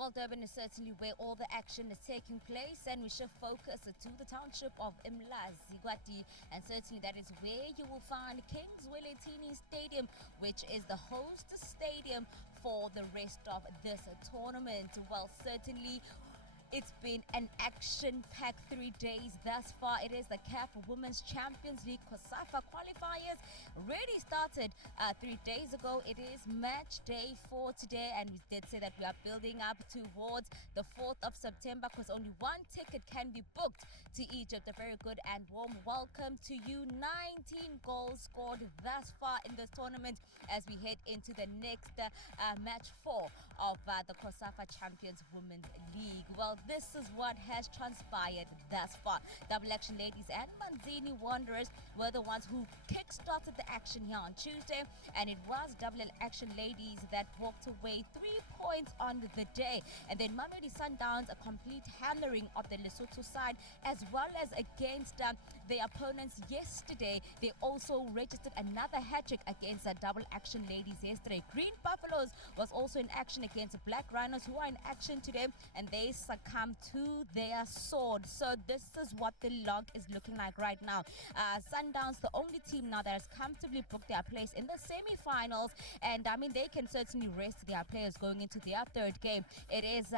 Well, Durban is certainly where all the action is taking place, and we shift focus to the township of Imlazi-Gwati, and certainly that is where you will find Kings Weletini Stadium, which is the host stadium for the rest of this tournament. Well, certainly it's been an action-packed 3 days thus far. It is the CAF Women's Champions League COSAFA qualifiers already started 3 days ago. It is match day 4 today, and we did say that we are building up towards the 4th of September because only one ticket can be booked to Egypt. A very good and warm welcome to you. 19 goals scored thus far in this tournament as we head into the next match 4 of the COSAFA Champions Women's League. Well, this is what has transpired thus far. Double Action Ladies and Manzini Wanderers were the ones who kick-started the action here on Tuesday, and it was Double Action Ladies that walked away 3 points on the day. And then Mamelodi Sundowns, a complete hammering of the Lesotho side, as well as against their opponents yesterday. They also registered another hat-trick against the Double Action Ladies yesterday. Green Buffaloes was also in action against the Black Rhinos, who are in action today, and they succumb to their sword. So this is what the log is looking like right now. Sundowns, the only team now that has comfortably booked their place in the semi-finals, and I mean they can certainly rest their players going into their third game. It is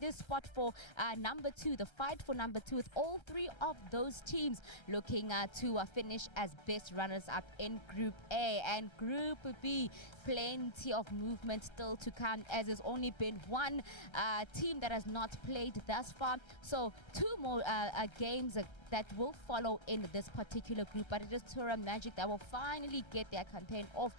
this spot for number 2, the fight for number 2, with all 3 of those teams looking to finish as best runners-up in Group A. And Group B, plenty of movement still to come, as there's only been one team that has not played thus far. So 2 more games that will follow in this particular group, but it is Tura Magi that will finally get their campaign off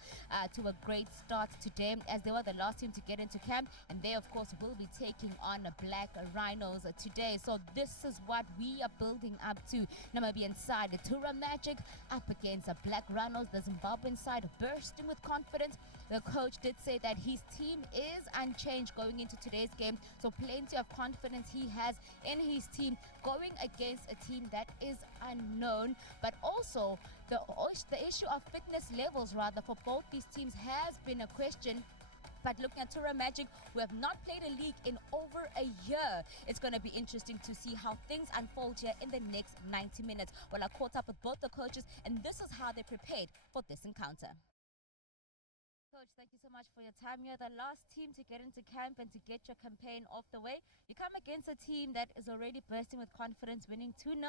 to a great start today, as they were the last team to get into camp, and they of course will be taking on the Black Rhinos today. So this is what we are building up to. Namibian side, the Tura Magic up against the Black Rhinos, the Zimbabwean side bursting with confidence. The coach did say that his team is unchanged going into today's game, so plenty of confidence he has in his team going against a team that is unknown. But also the issue of fitness levels rather for both these teams has been a question. But looking at Tura Magic, who have not played a league in over a year, it's going to be interesting to see how things unfold here in the next 90 minutes. Well, I caught up with both the coaches, and this is how they prepared for this encounter. Coach, thank you so much for your time. You're the last team to get into camp and to get your campaign off the way. You come against a team that is already bursting with confidence, winning 2-0.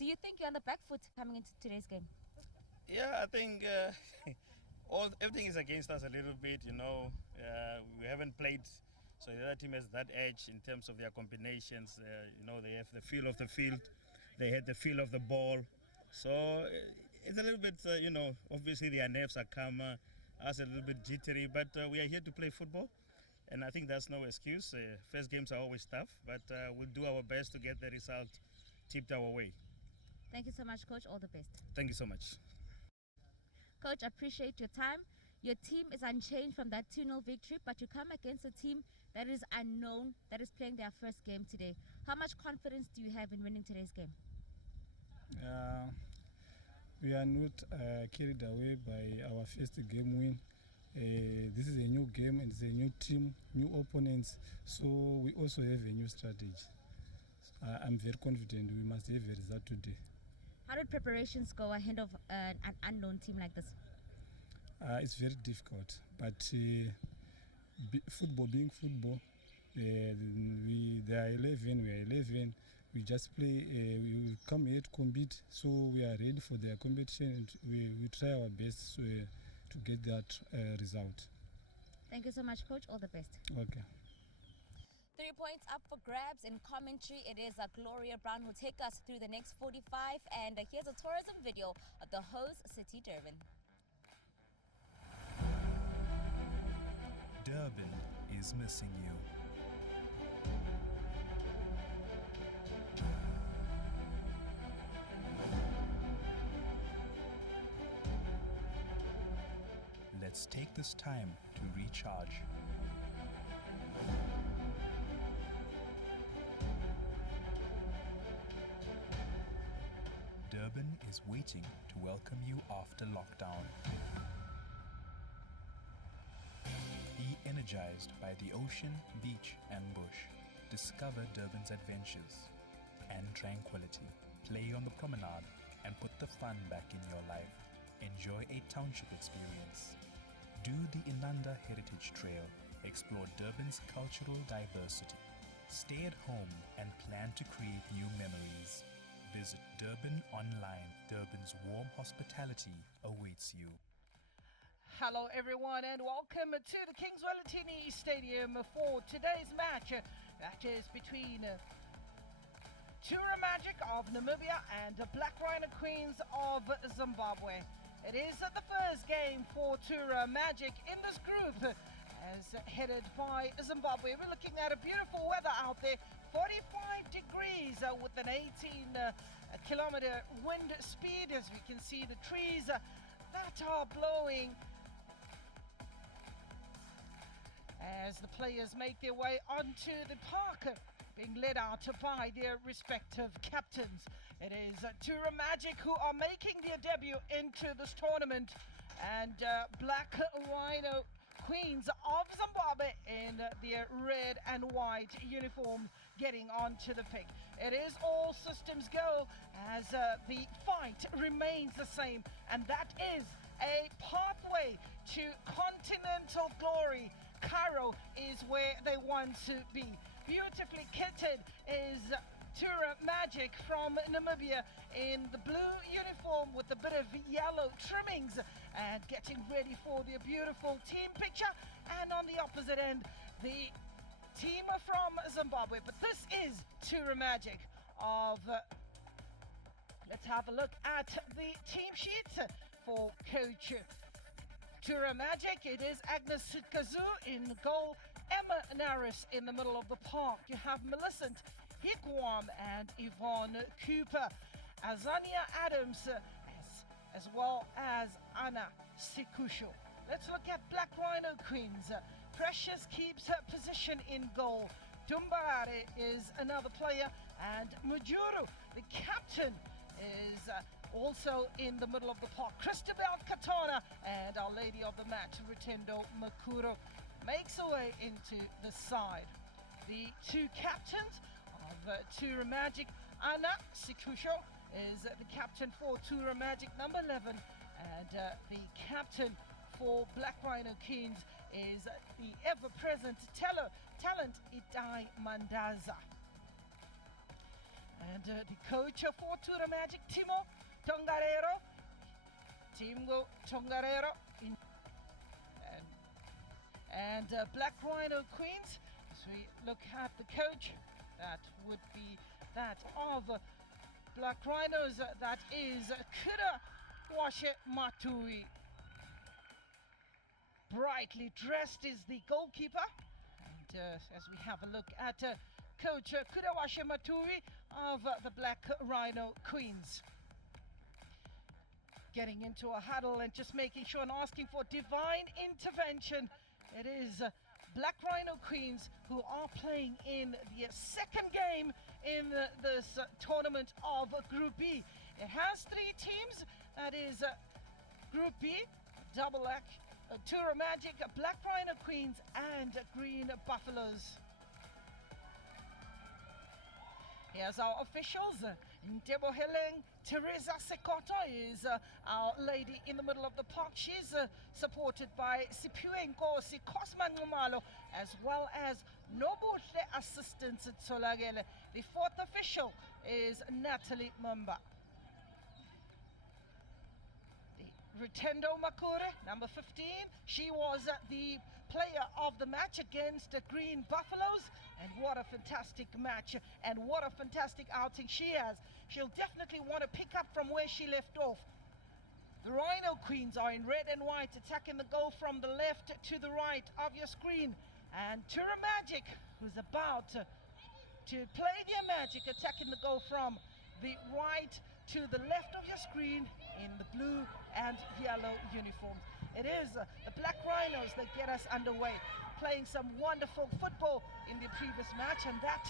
Do you think you're on the back foot coming into today's game? Yeah, I think everything is against us a little bit, you know. We haven't played, so the other team has that edge in terms of their combinations. You know, they have the feel of the field, they had the feel of the ball. So it's a little bit, you know, obviously their nerves are calmer, us a little bit jittery, but we are here to play football, and I think that's no excuse. First games are always tough, but we'll do our best to get the result tipped our way. Thank you so much, Coach. All the best. Thank you so much. Coach, I appreciate your time. Your team is unchanged from that 2-0 victory, but you come against a team that is unknown, that is playing their first game today. How much confidence do you have in winning today's game? We are not carried away by our first game win. This is a new game, and it's a new team, new opponents, so we also have a new strategy. I'm very confident we must have a result today. How did preparations go ahead of an unknown team like this? It's very difficult, but football being football, they are 11, we are 11. We just play, we come here to compete, so we are ready for their competition, and we try our best to get that result. Thank you so much, Coach. All the best. Okay. 3 points up for grabs in commentary. It is Gloria Brown who will take us through the next 45, and here's a tourism video of the host city, Durban. Durban is missing you. Let's take this time to recharge. Durban is waiting to welcome you after lockdown. Be energized by the ocean, beach, and bush. Discover Durban's adventures and tranquility. Play on the promenade and put the fun back in your life. Enjoy a township experience. Do the Inanda Heritage Trail. Explore Durban's cultural diversity. Stay at home and plan to create new memories. Visit Durban online. Durban's warm hospitality awaits you. Hello everyone and welcome to the Kings Welletini Stadium for today's match. That is between Tura Magic of Namibia and the Black Rhino Queens of Zimbabwe. It is the first game for Tura Magic in this group as headed by Zimbabwe. We're looking at a beautiful weather out there, 45 degrees with an 18-kilometer wind speed, as we can see the trees that are blowing as the players make their way onto the park, being led out by their respective captains. It is Tura Magic who are making their debut into this tournament, and Black Rhino Queens of Zimbabwe in their red and white uniform getting onto the pitch. It is all systems go as the fight remains the same, and that is a pathway to continental glory. Cairo is where they want to be. Beautifully kitted is Tura Magic from Namibia in the blue uniform with a bit of yellow trimmings and getting ready for their beautiful team picture. And on the opposite end, the team from Zimbabwe. But this is Tura Magic of... let's have a look at the team sheets for coach Tura Magic. It is Agnes Sutkazu in goal, Emma Naris in the middle of the park. You have Millicent Higwam and Yvonne Cooper, Azania Adams, as well as Anna Sikusho. Let's look at Black Rhino Queens. Precious keeps her position in goal. Dumbarare is another player, and Mujuru, the captain, is also in the middle of the park. Christabel Katana and Our Lady of the Match, Rutendo Makuro, makes her way into the side. The two captains of Tura Magic, Anna Sikusho is the captain for Tura Magic, number 11, and the captain for Black Rhino Queens is the ever-present talent Itai Mandaza. And the coach for Tura Magic, Timo Tongarero, and Black Rhino Queens. As we look at the coach, that would be that of Black Rhinos, that is Kuda Washe Matui. Brightly dressed is the goalkeeper, and as we have a look at coach Kuda Washe Matui of the Black Rhino Queens, getting into a huddle and just making sure and asking for divine intervention. It is Black Rhino Queens who are playing in the second game in this tournament of Group B. It has three teams. That is Group B, Double Act, Tura Magic, Black Rhino Queens, and Green Buffaloes. Here's our officials. Ndeboheleng Teresa Sekota is our lady in the middle of the park. She's supported by Sipuenko Sikosman Ngumalo, as well as Nobuhle assistants at Solagele. The fourth official is Natalie Mumba. The Rutendo Makure, number 15, she was the player of the match against the Green Buffaloes. And what a fantastic match, and what a fantastic outing she has. She'll definitely want to pick up from where she left off. The Rhino Queens are in red and white, attacking the goal from the left to the right of your screen. And Tura Magic, who's about to play their magic, attacking the goal from the right to the left of your screen in the blue and yellow uniforms. It is the Black Rhinos that get us underway, playing some wonderful football in the previous match, and that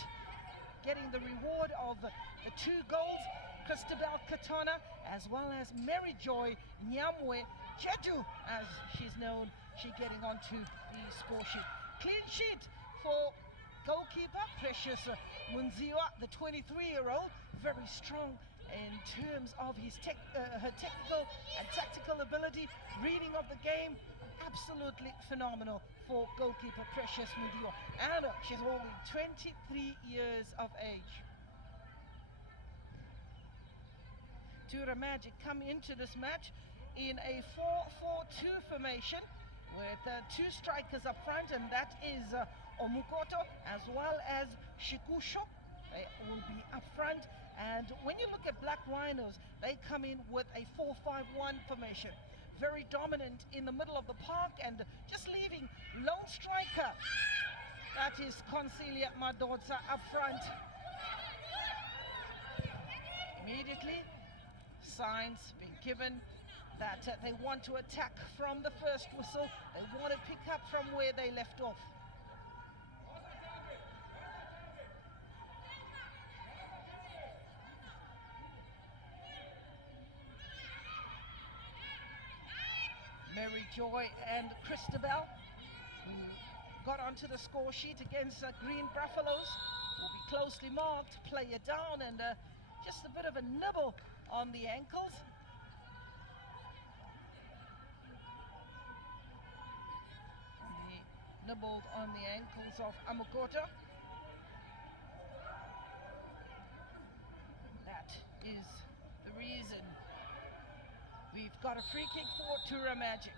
getting the reward of the two goals. Christabel Katana, as well as Mary Joy Nyamwe Jeju, as she's known, she getting onto the score sheet. Clean sheet for goalkeeper Precious Munziwa, the 23-year-old, very strong in terms of her technical and tactical ability, reading of the game, absolutely phenomenal for goalkeeper Precious Munziwa. And she's only 23 years of age. Tura Magic come into this match in a 4-4-2 formation with two strikers up front, and that is Omukoto as well as Shikusho. They will be up front. And when you look at Black Rhinos, they come in with a 4-5-1 formation. Very dominant in the middle of the park, and just leaving lone striker, that is Consilia Madodza, up front. Immediately, signs being given that they want to attack from the first whistle. They want to pick up from where they left off. Mary Joy and Christabel, who got onto the score sheet against Green Buffaloes, will be closely marked, player down, and just a bit of a nibble on the ankles. Nibbled on the ankles of Amukoto. That is the reason we've got a free kick for Tura Magic.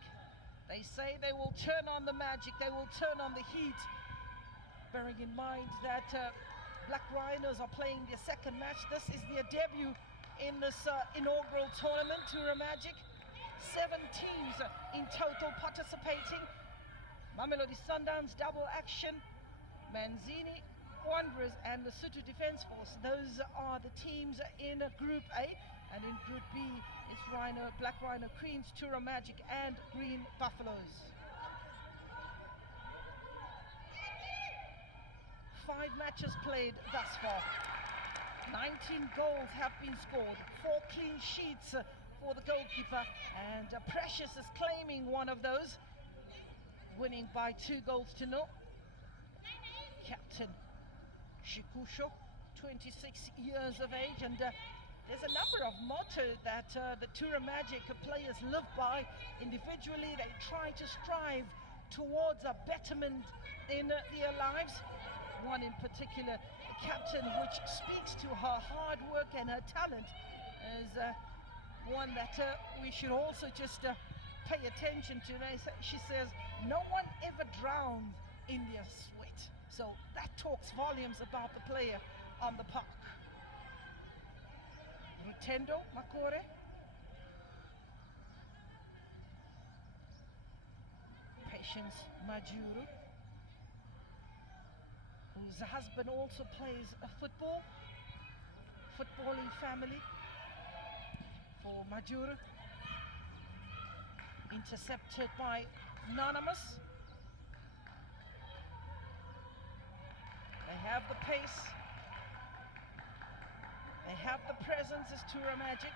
They say they will turn on the magic, they will turn on the heat, bearing in mind that Black Rhinos are playing their second match. This is their debut in this inaugural tournament, Tura Magic. 7 teams in total participating. Mamelodi Sundowns, Double Action, Manzini Wanderers, and the Lesotho Defence Force. Those are the teams in Group A. And in Group B is Black Rhino Queens, Tura Magic, and Green Buffaloes. 5 matches played thus far. 19 goals have been scored. 4 clean sheets for the goalkeeper, and Precious is claiming one of those, winning by 2 goals to 0. Captain Shikusho, 26 years of age, and there's a number of mottos that the Tura Magic players live by. Individually, they try to strive towards a betterment in their lives. One in particular, the captain, which speaks to her hard work and her talent, is one that we should also just pay attention to. She says, no one ever drowns in their sweat. So that talks volumes about the player on the park. Rutendo Makore. Patience Majuru, whose husband also plays footballing family for Majuru. Intercepted by Anonymous. They have the pace. They have the presence as Tura Magic.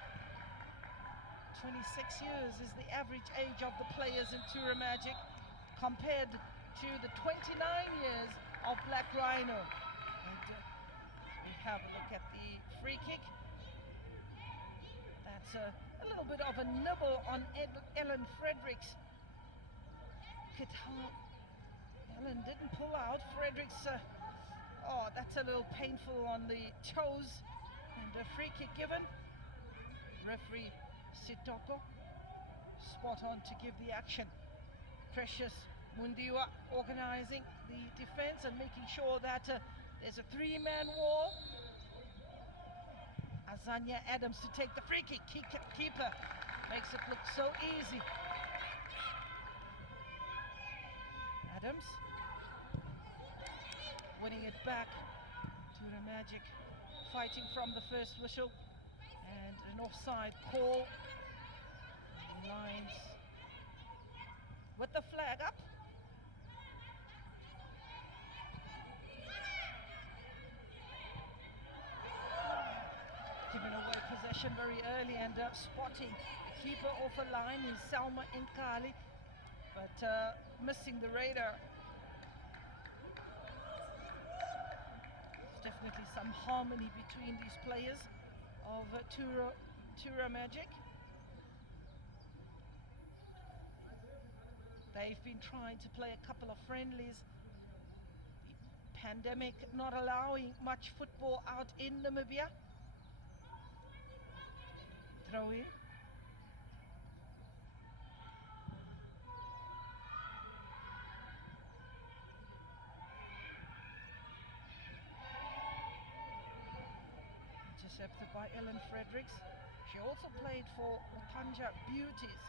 26 years is the average age of the players in Tura Magic, compared to the 29 years of Black Rhino. And we have a look at the free kick. That's a little bit of a nibble on Ellen Fredericks. Look at how Ellen didn't pull out. Fredericks, that's a little painful on the toes. And a free kick given. Referee Sitoko, spot on to give the action. Precious Mundiwa organizing the defense and making sure that there's a 3-man wall. Azania Adams to take the free kick. Keeper makes it look so easy. Adams winning it back to the Magic, fighting from the first whistle, and an offside call. Lions with the flag up. Giving away possession very early, and spotting the keeper off a line is Salma Nkali, but missing the radar some harmony between these players of Tura Magic. They've been trying to play a couple of friendlies. The pandemic not allowing much football out in Namibia. Throw in. Intercepted by Ellen Fredericks. She also played for Tanja Beauties.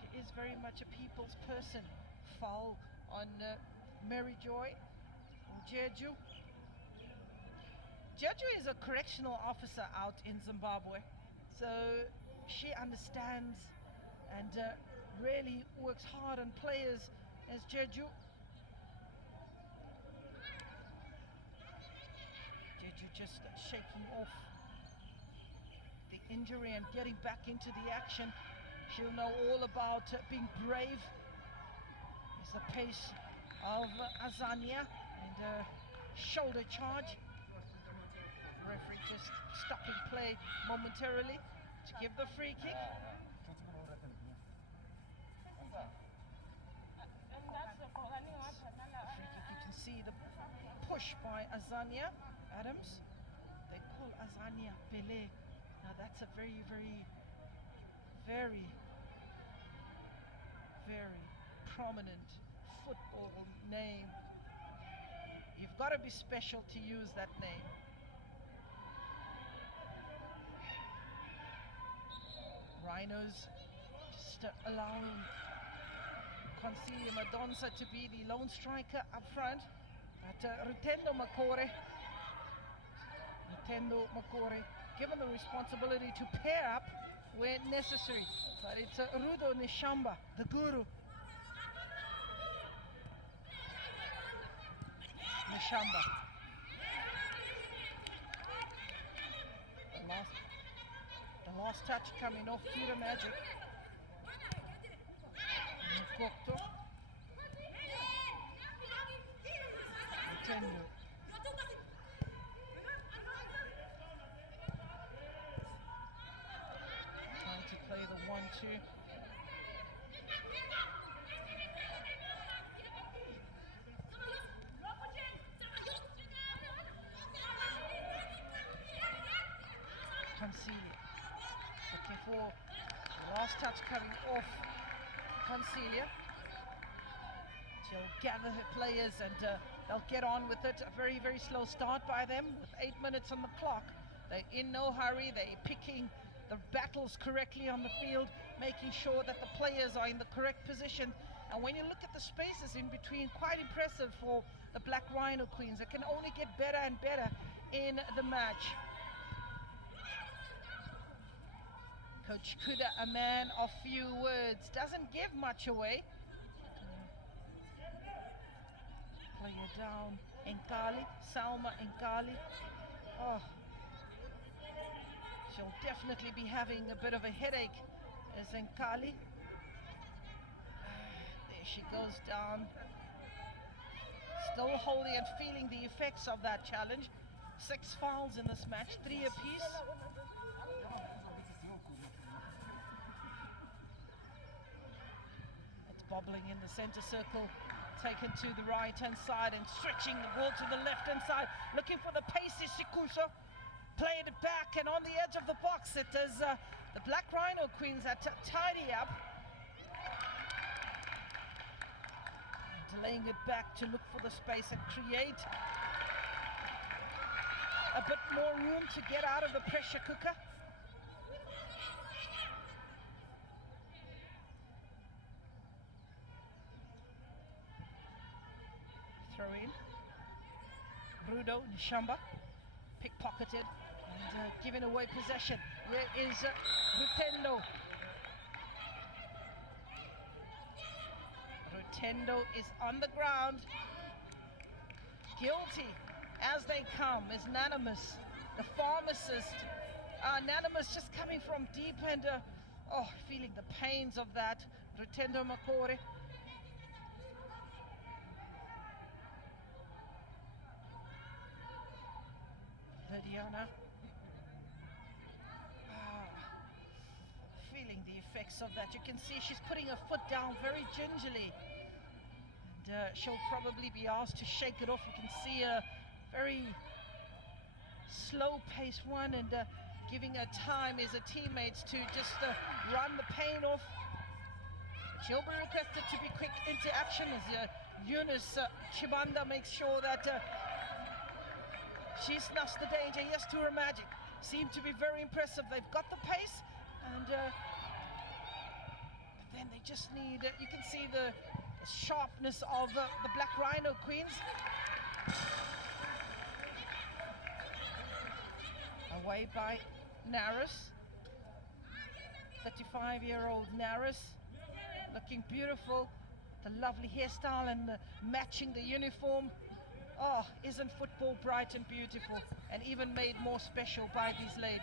She is very much a people's person. Foul on Mary Joy from Jeju. Jeju is a correctional officer out in Zimbabwe, so she understands and really works hard on players as Jeju. Jeju just shaking off the injury and getting back into the action. She'll know all about being brave. It's the pace of Azania and shoulder charge. Referee just stopping play momentarily to give the free kick. You can see the push by Azania Adams. They call Azania Pele. Now that's a very, very, very, very prominent football name. You've got to be special to use that name. Rhinos just allowing Consilia Madonsa to be the lone striker up front. But Rutendo Makore given the responsibility to pair up where necessary. But it's Rudo Nishamba, the guru. Nishamba. The last touch coming off Tura Magic. Mukokto. Rutendo. Trying to play the 1-2. Consilia. Looking for the last touch coming off Consilia. She'll gather her players and they'll get on with it. A very, very slow start by them with 8 minutes on the clock. They're in no hurry. They're picking the battles correctly on the field, making sure that the players are in the correct position. And when you look at the spaces in between, quite impressive for the Black Rhino Queens. It can only get better and better in the match. Coach Kuda, a man of few words, doesn't give much away. Player down, Nkali, Salma Nkali. Oh, she'll definitely be having a bit of a headache as Nkali. There she goes down. Still holding and feeling the effects of that challenge. 6 fouls in this match, 3 apiece. Bobbling in the center circle, taken to the right hand side and stretching the ball to the left hand side, looking for the pacey Sikuso, played it back and on the edge of the box it is the Black Rhino Queens that tidy up, delaying it back to look for the space and create a bit more room to get out of the pressure cooker. Throw in. Rudo Nishamba, pickpocketed and giving away possession. Here is Rutendo. Rutendo is on the ground. Guilty as they come is Nanamus, the pharmacist. Nanamus just coming from deep and feeling the pains of that. Rutendo Makore. Diana. Feeling the effects of that. You can see she's putting her foot down very gingerly. And she'll probably be asked to shake it off. You can see a very slow pace one, and giving her time as her teammates to just run the pain off. But she'll be requested to be quick into action as Eunice Chibanda makes sure that she snuffs the danger. Yes, Tura Magic seem to be very impressive. They've got the pace, and but then they just need, you can see the sharpness of the Black Rhino Queens. Away by Naris, 35-year-old Naris, looking beautiful, the lovely hairstyle and matching the uniform. Oh, isn't football bright and beautiful, and even made more special by these ladies.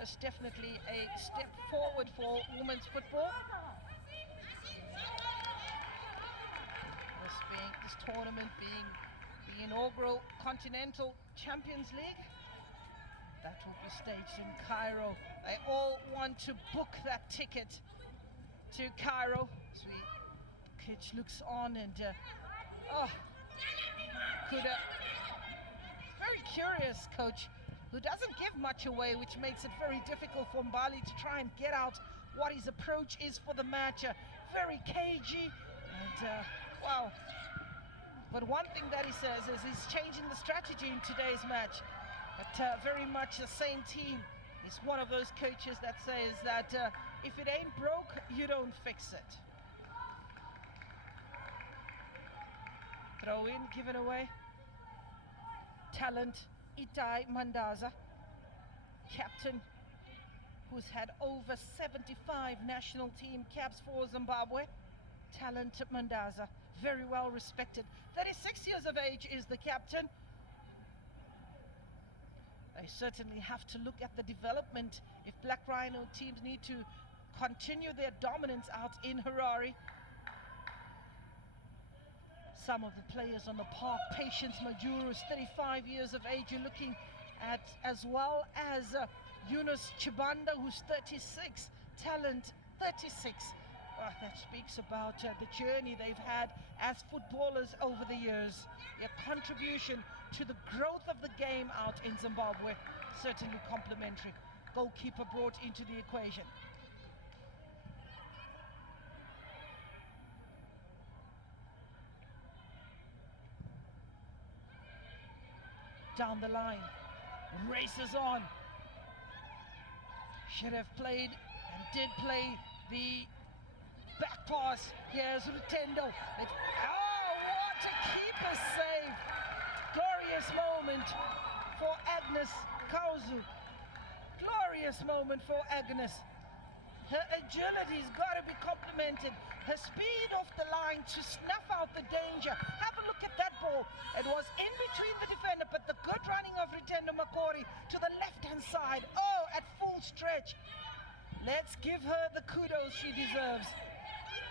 It's definitely a step forward for women's football. This tournament being the inaugural Continental Champions League. That will be staged in Cairo. They all want to book that ticket to Cairo. So the coach looks on and very curious coach, who doesn't give much away, which makes it very difficult for Mbali to try and get out what his approach is for the match. Very cagey, and wow. But one thing that he says is he's changing the strategy in today's match. But very much the same team. He's one of those coaches that says that if it ain't broke, you don't fix it. Throw in, given away. Talent, Itai Mandaza, captain, who's had over 75 national team caps for Zimbabwe. Talent Mandaza, very well respected. 36 years of age is the captain. They certainly have to look at the development if Black Rhino teams need to continue their dominance out in Harare. Some of the players on the park, Patience Majuru is 35 years of age. You're looking at, as well as Eunice Chibanda, who's 36. Talent, 36. That speaks about the journey they've had as footballers over the years. Their contribution to the growth of the game out in Zimbabwe, certainly complimentary. Goalkeeper brought into the equation. Down the line, races on. Should have played and did play the back pass. Here's Rutendo. Oh, what a keeper save! Glorious moment for Agnes Kauzu. Glorious moment for Agnes. Her agility's got to be complimented. Her speed off the line to snuff out the danger. Have a look at that ball. It was in between the defender, but the good running of Rutendo Makori to the left-hand side. Oh, at full stretch. Let's give her the kudos she deserves.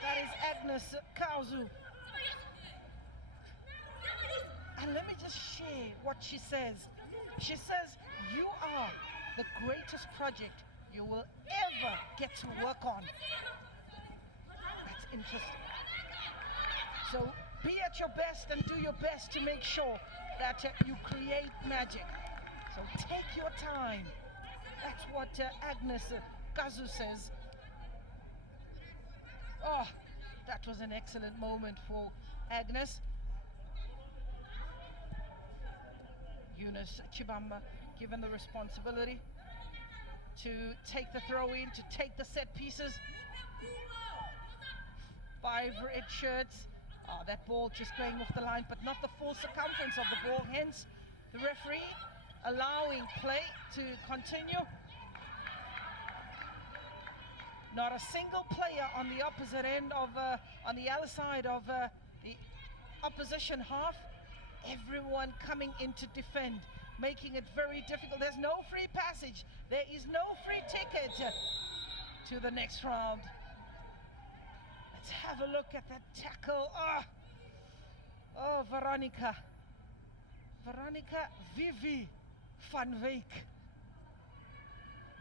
That is Agnes Kauzu. And let me just share what she says. She says, you are the greatest project you will ever get to work on. That's interesting. So be at your best and do your best to make sure that you create magic. So take your time. That's what Agnes Kazu says. Oh, that was an excellent moment for Agnes. Eunice Chibamba given the responsibility to take the throw in, to take the set pieces. 5 red shirts. Oh, that ball just going off the line, but not the full circumference of the ball. Hence, the referee allowing play to continue. Not a single player on the opposite end of, on the other side of the opposition half. Everyone coming in to defend, making it very difficult. There's no free passage. There is no free ticket to the next round. have a look at that tackle. Oh, Veronica Vivi van Wyk.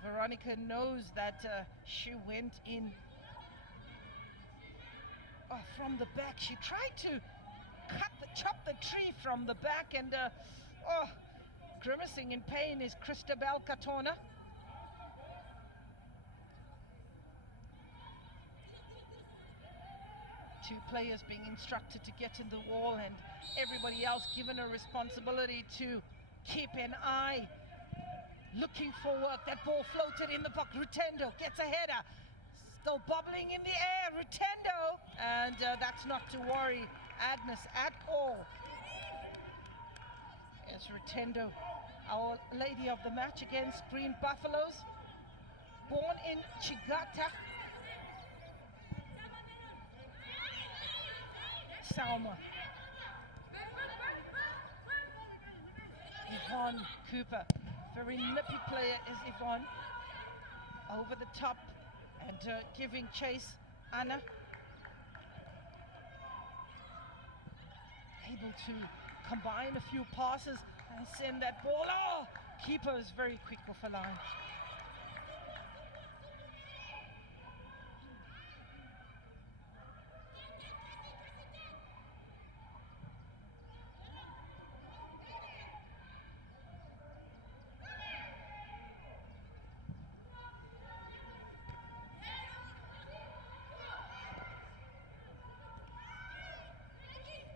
Veronica knows that she went in from the back. She tried to chop the tree from the back, and grimacing in pain is Christabel Katona. Two players being instructed to get in the wall, and everybody else given a responsibility to keep an eye, looking for work. That ball floated in the box. Rutendo gets a header, still bobbling in the air. Rutendo, and that's not to worry Agnes at all. Yes, Rutendo, our lady of the match against Green Buffaloes, born in Chigata. Salma. Yvonne Cooper, very nippy player is Yvonne. Over the top and giving chase. Anna, able to combine a few passes and send that ball. Oh, keeper is very quick off a line.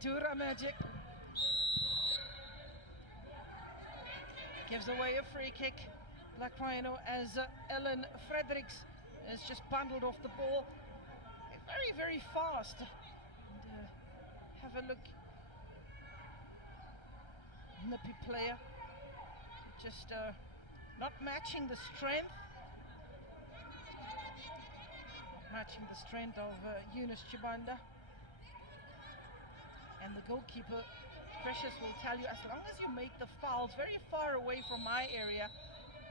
Tura Magic gives away a free kick. Black Rhino as Ellen Fredericks has just bundled off the ball. Very, very fast. And, have a look. Nippy player. Just not matching the strength. Not matching the strength of Eunice Chibanda. And the goalkeeper, Precious, will tell you, as long as you make the fouls very far away from my area,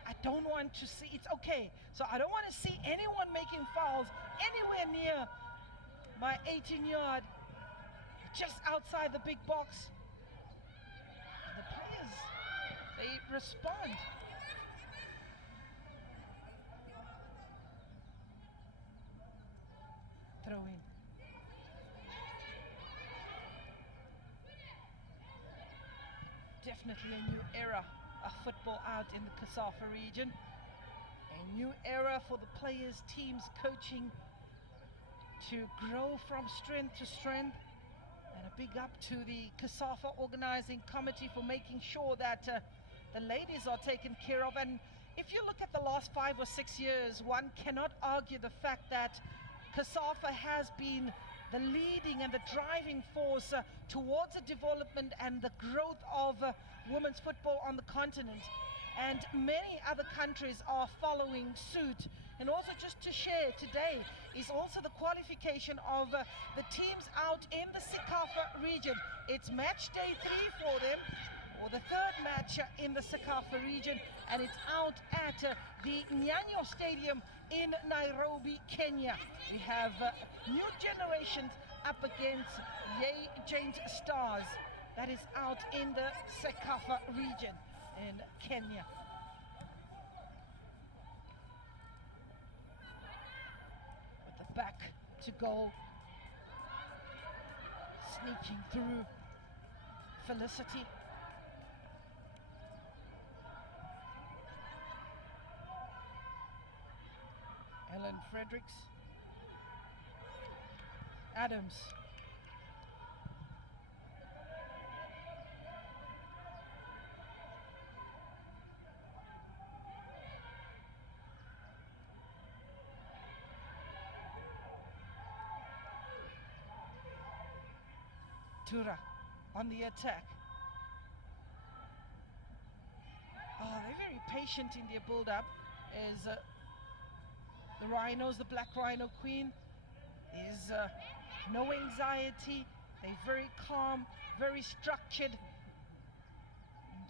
I don't want to see, it's okay. So I don't want to see anyone making fouls anywhere near my 18-yard, just outside the big box. And the players, they respond. Throw in. Definitely a new era of football out in the COSAFA region. A new era for the players, teams, coaching to grow from strength to strength. And a big up to the COSAFA organizing committee for making sure that the ladies are taken care of. And if you look at the last 5 or 6 years, one cannot argue the fact that COSAFA has been the leading and the driving force towards the development and the growth of women's football on the continent. And many other countries are following suit. And also, just to share today is also the qualification of the teams out in the CAF region. It's match day 3 for them, or the third match in the CAF region, and it's out at the Nyanyo Stadium in Nairobi, Kenya. We have New Generations up against Yay Giant Stars. That is out in the CAF region in Kenya. With the back to goal, sneaking through, Felicity. Ellen Fredericks. Adams. Tura on the attack. Oh, they're very patient in their build-up. Is the Rhinos, the Black Rhino Queen, is no anxiety. They're very calm, very structured.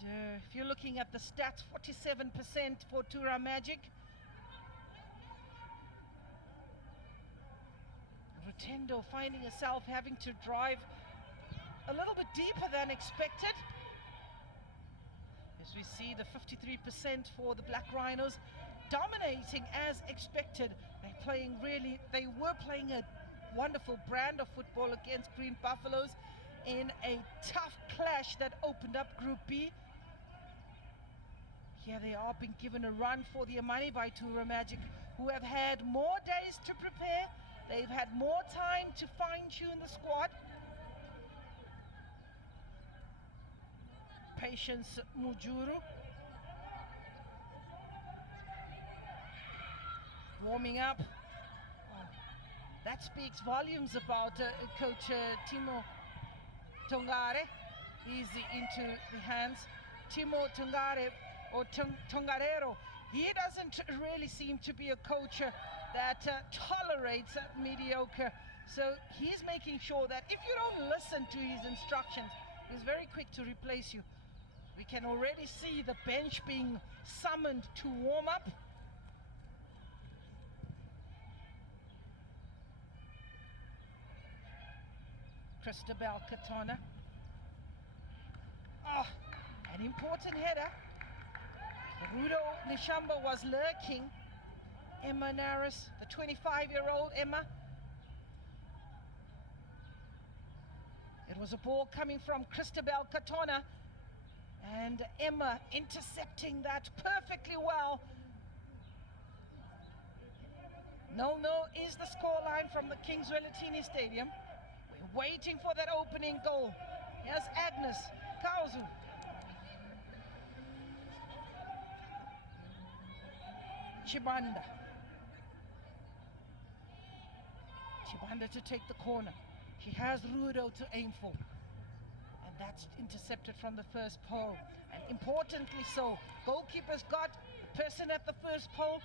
And if you're looking at the stats, 47% for Tura Magic. Rotendo finding herself having to drive a little bit deeper than expected. As we see the 53% for the Black Rhinos, dominating as expected. They were playing a wonderful brand of football against Green Buffaloes in a tough clash that opened up Group B. Here they are being given a run for the money by Tura Magic, who have had more days to prepare. They've had more time to fine-tune the squad. Patience Mujuru warming up. That speaks volumes about Coach Timo Tongare. Easy into the hands. Timo Tongare, or Tongarero, he doesn't really seem to be a coach that tolerates mediocre. So he's making sure that if you don't listen to his instructions, he's very quick to replace you. We can already see the bench being summoned to warm up. Christabel Katana. Oh, an important header. Rudo Nishamba was lurking. Emma Naris, the 25-year-old Emma. It was a ball coming from Christabel Katona, and Emma intercepting that perfectly well. 0-0 is the scoreline from the Kings Welitini Stadium. We're waiting for that opening goal. Here's Agnes Kauzu. Chibanda. Chibanda to take the corner. She has Rudo to aim for. And that's intercepted from the first pole. And importantly so, goalkeeper's got a person at the first pole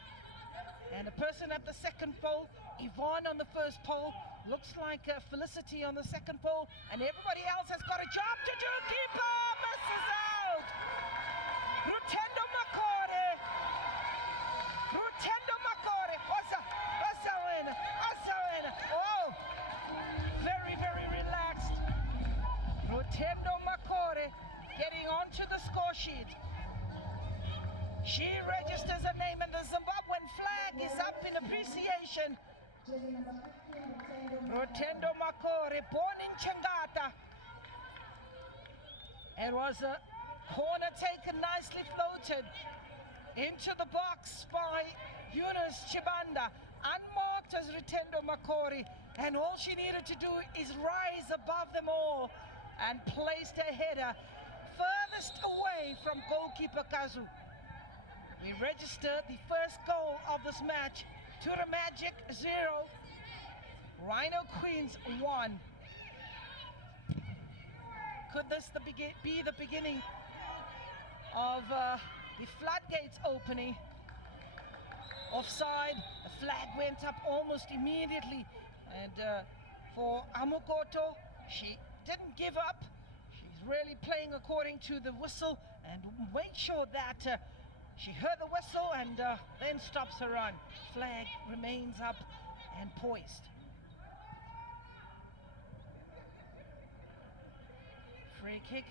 and a person at the second pole. Yvonne on the first pole. Looks like Felicity on the second pole. And everybody else has got a job to do. Keeper misses out. Rutendo Makore. Rutendo Makore. Osa win. Oh, very, very relaxed. Rutendo Makore getting onto the score sheet. She registers a name and the Zimbabwean flag is up in appreciation. Rotendo Makore, born in Changata. It was a corner taken, nicely floated into the box by Eunice Chibanda, unmarked as Rotendo Makore, and all she needed to do is rise above them all and placed her header furthest away from goalkeeper Kazu. We register the first goal of this match. Tura Magic 0, Rhino Queens 1. Could this be the beginning of the floodgates opening? Offside, the flag went up almost immediately, and for Amukoto, she didn't give up. She's really playing according to the whistle and made sure that she heard the whistle and then stops her run. Flag remains up and poised. Free kick.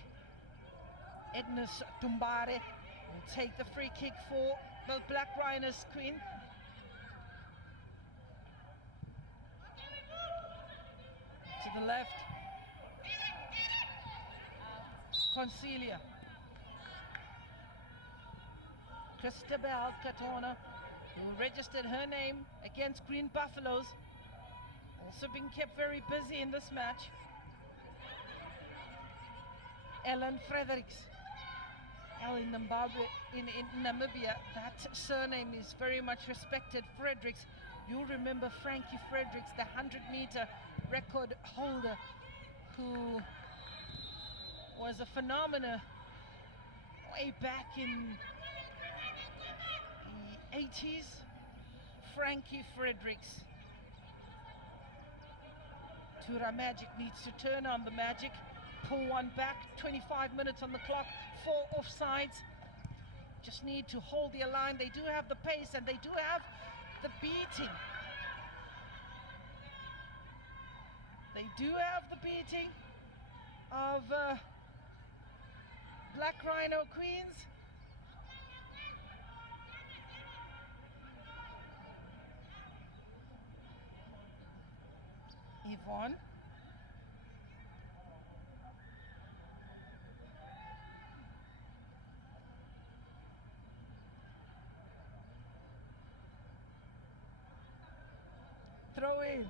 Edna Tumbare will take the free kick for the Black Rhinos Queen. To the left. Concelia. Christabel Katona, who registered her name against Green Buffaloes, also being kept very busy in this match. Ellen Fredericks. In Zimbabwe, in Namibia, that surname is very much respected. Fredericks, you'll remember Frankie Fredericks, the 100-meter record holder, who was a phenomenon way back in the 80s. Frankie Fredericks. Tura Magic needs to turn on the magic, pull one back, 25 minutes on the clock, 4 offsides. Just need to hold the line. They do have the pace and they do have the beating. do have the beating of Black Rhino Queens. Yvonne. Throw in.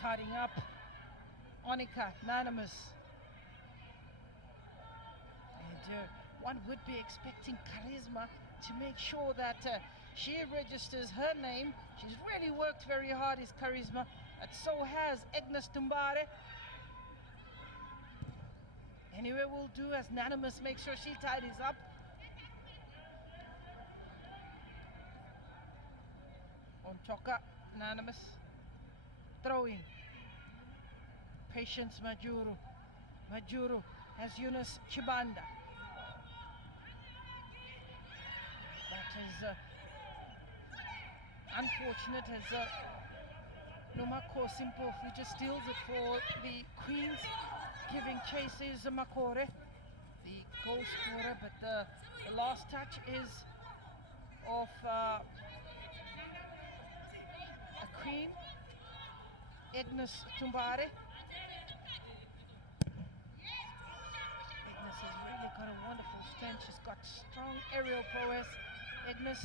Tidying up. Onika, Anonymous. And one would be expecting Charisma to make sure that she registers her name. She's really worked very hard, is Charisma, and so has Agnes Tumbare. Anyway, we'll do as Anonymous, make sure she tidies up. On Choka, Anonymous. Throw in. Patience Majuru. Majuru has Eunice Chibanda. That is unfortunate as Numako Simple who just steals it for the Queens. Giving chase is Makore, the goal scorer, but the last touch is of a Queen, Agnes Tumbare. Agnes has really got a wonderful strength. She's got strong aerial prowess. Agnes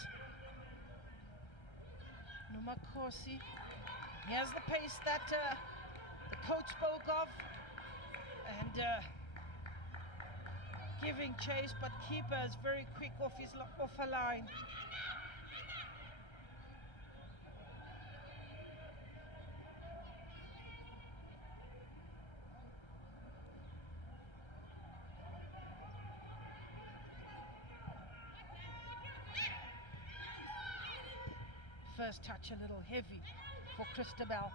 Numakosi. He has the pace that the coach spoke of, and giving chase, but keeper is very quick off her line. First touch a little heavy for Christabel.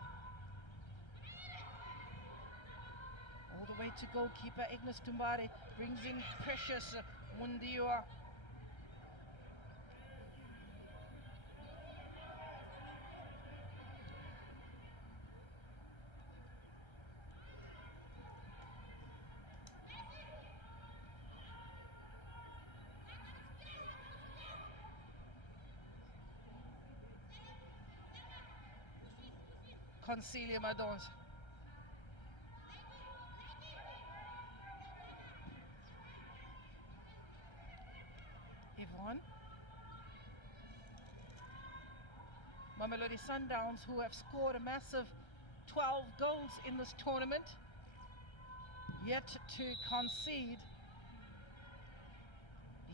All the way to goalkeeper Agnes Tumbare, brings in Precious Mundiwa. Concilia Madons. Yvonne. Mamelodi Sundowns, who have scored a massive 12 goals in this tournament, yet to concede,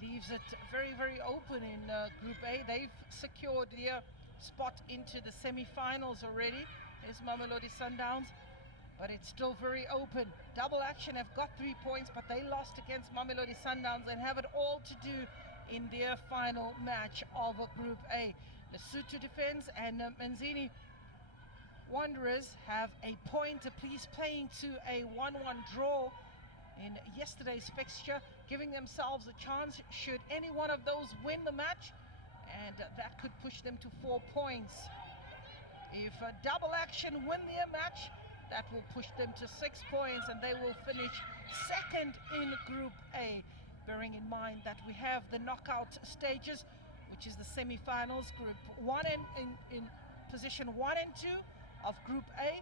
leaves it very, very open in Group A. They've secured their spot into the semi-finals already. Is Mamelodi Sundowns, but it's still very open. Double Action have got 3 points, but they lost against Mamelodi Sundowns and have it all to do in their final match of Group A. Lesotho Defence and Manzini Wanderers have a point apiece, playing to a 1-1 draw in yesterday's fixture, giving themselves a chance should any one of those win the match, and that could push them to 4 points. If Double Action win their match, that will push them to 6 points, and they will finish second in Group A. Bearing in mind that we have the knockout stages, which is the semi-finals. Group 1 in position 1 and 2 of Group A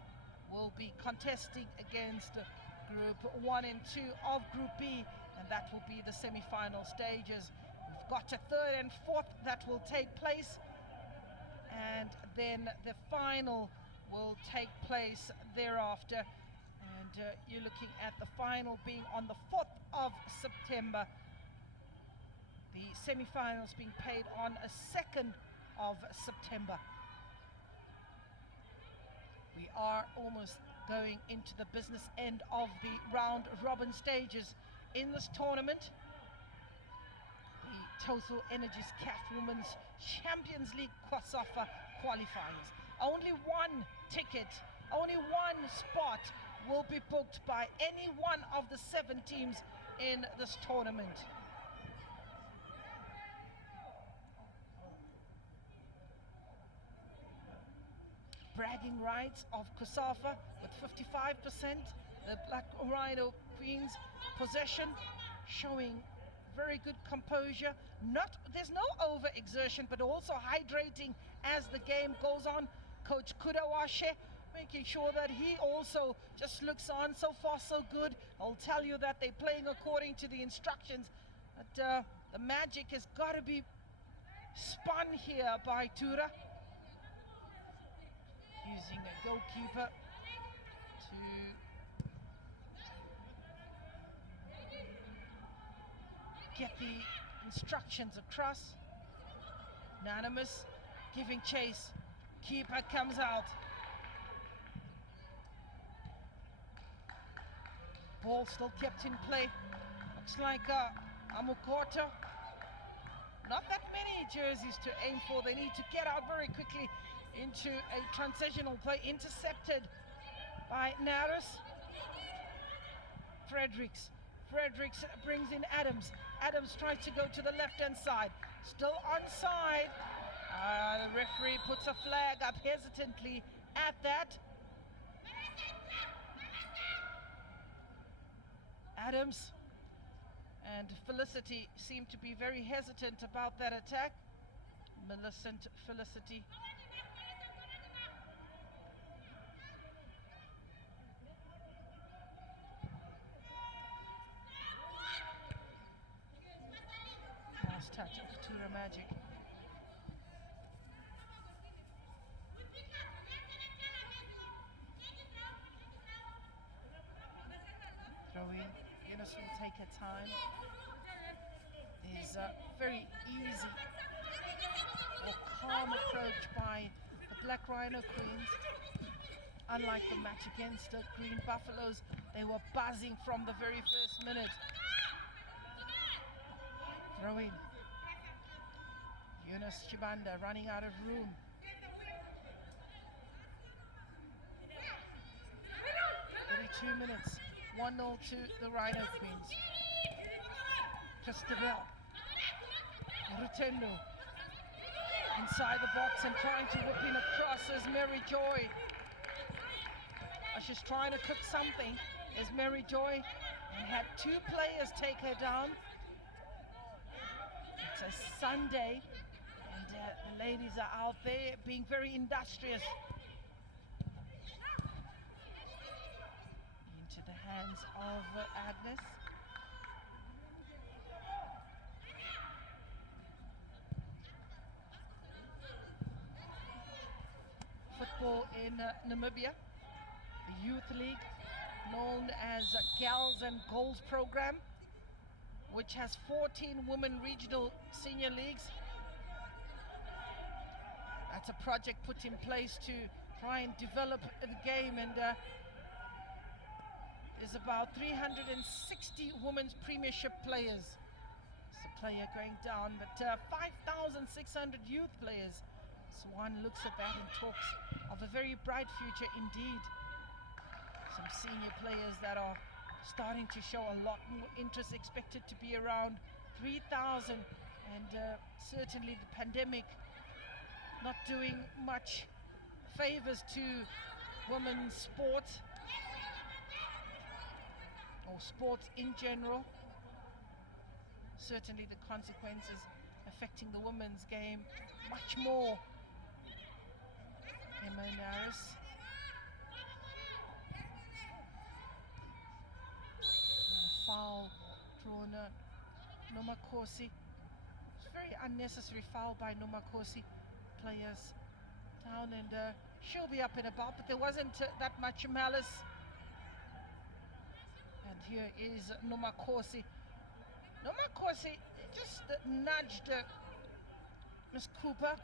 will be contesting against Group 1 and 2 of Group B, and that will be the semi-final stages. We've got a third and fourth that will take place, and then the final will take place thereafter. And you're looking at the final being on the 4th of September. The semi-finals being played on a 2nd of September. We are almost going into the business end of the round robin stages in this tournament. The Total Energies CAF Women's Champions League COSAFA qualifiers. Only one ticket, only one spot will be booked by any one of the 7 teams in this tournament. bragging rights of COSAFA with 55%. The Black Rhino Queens possession showing very good composure. There's no overexertion, but also hydrating as the game goes on. Coach Kudawashe making sure that he also just looks on. So far so good. I'll tell you that they're playing according to the instructions. But the magic has got to be spun here by Tura, using a goalkeeper to get the instructions across. Anonymous giving chase. Keeper comes out. Ball still kept in play. Looks like Amukoto. Not that many jerseys to aim for. They need to get out very quickly into a transitional play. Intercepted by Naris. Fredericks brings in Adams. Adams tries to go to the left-hand side. Still onside. The referee puts a flag up hesitantly at that. Adams and Felicity seem to be very hesitant about that attack. Millicent Felicity. Last touch of Tura Magic. Throw in. Rhinos will take her time. There's a very easy or calm approach by the Black Rhino Queens. Unlike the match against the Green Buffaloes, they were buzzing from the very first minute. Throw in. Yunus Chibanda running out of room. Two minutes, 1-0 to the Rhino Queens. Christabel, Rutendo, inside the box and trying to whip in across is Mary Joy. She's trying to cook something, is Mary Joy, and had two players take her down. It's a Sunday, and the ladies are out there being very industrious. Into the hands of Agnes. Football in Namibia, the youth league known as Gals and Goals program, which has 14 women regional senior leagues. That's a project put in place to try and develop the game, and there's about 360 women's premiership players. It's a player going down, but 5,600 youth players. So one looks at that and talks of a very bright future indeed. Some senior players that are starting to show a lot more interest, expected to be around 3,000, and certainly the pandemic not doing much favors to women's sport or sports in general. Certainly the consequences affecting the women's game much more. Emma Naris. A foul drawn on Nomakosi. It's a very unnecessary foul by Nomakosi. Players down, and she'll be up and about, but there wasn't that much malice. And here is Nomakosi. Nomakosi just nudged Miss Cooper.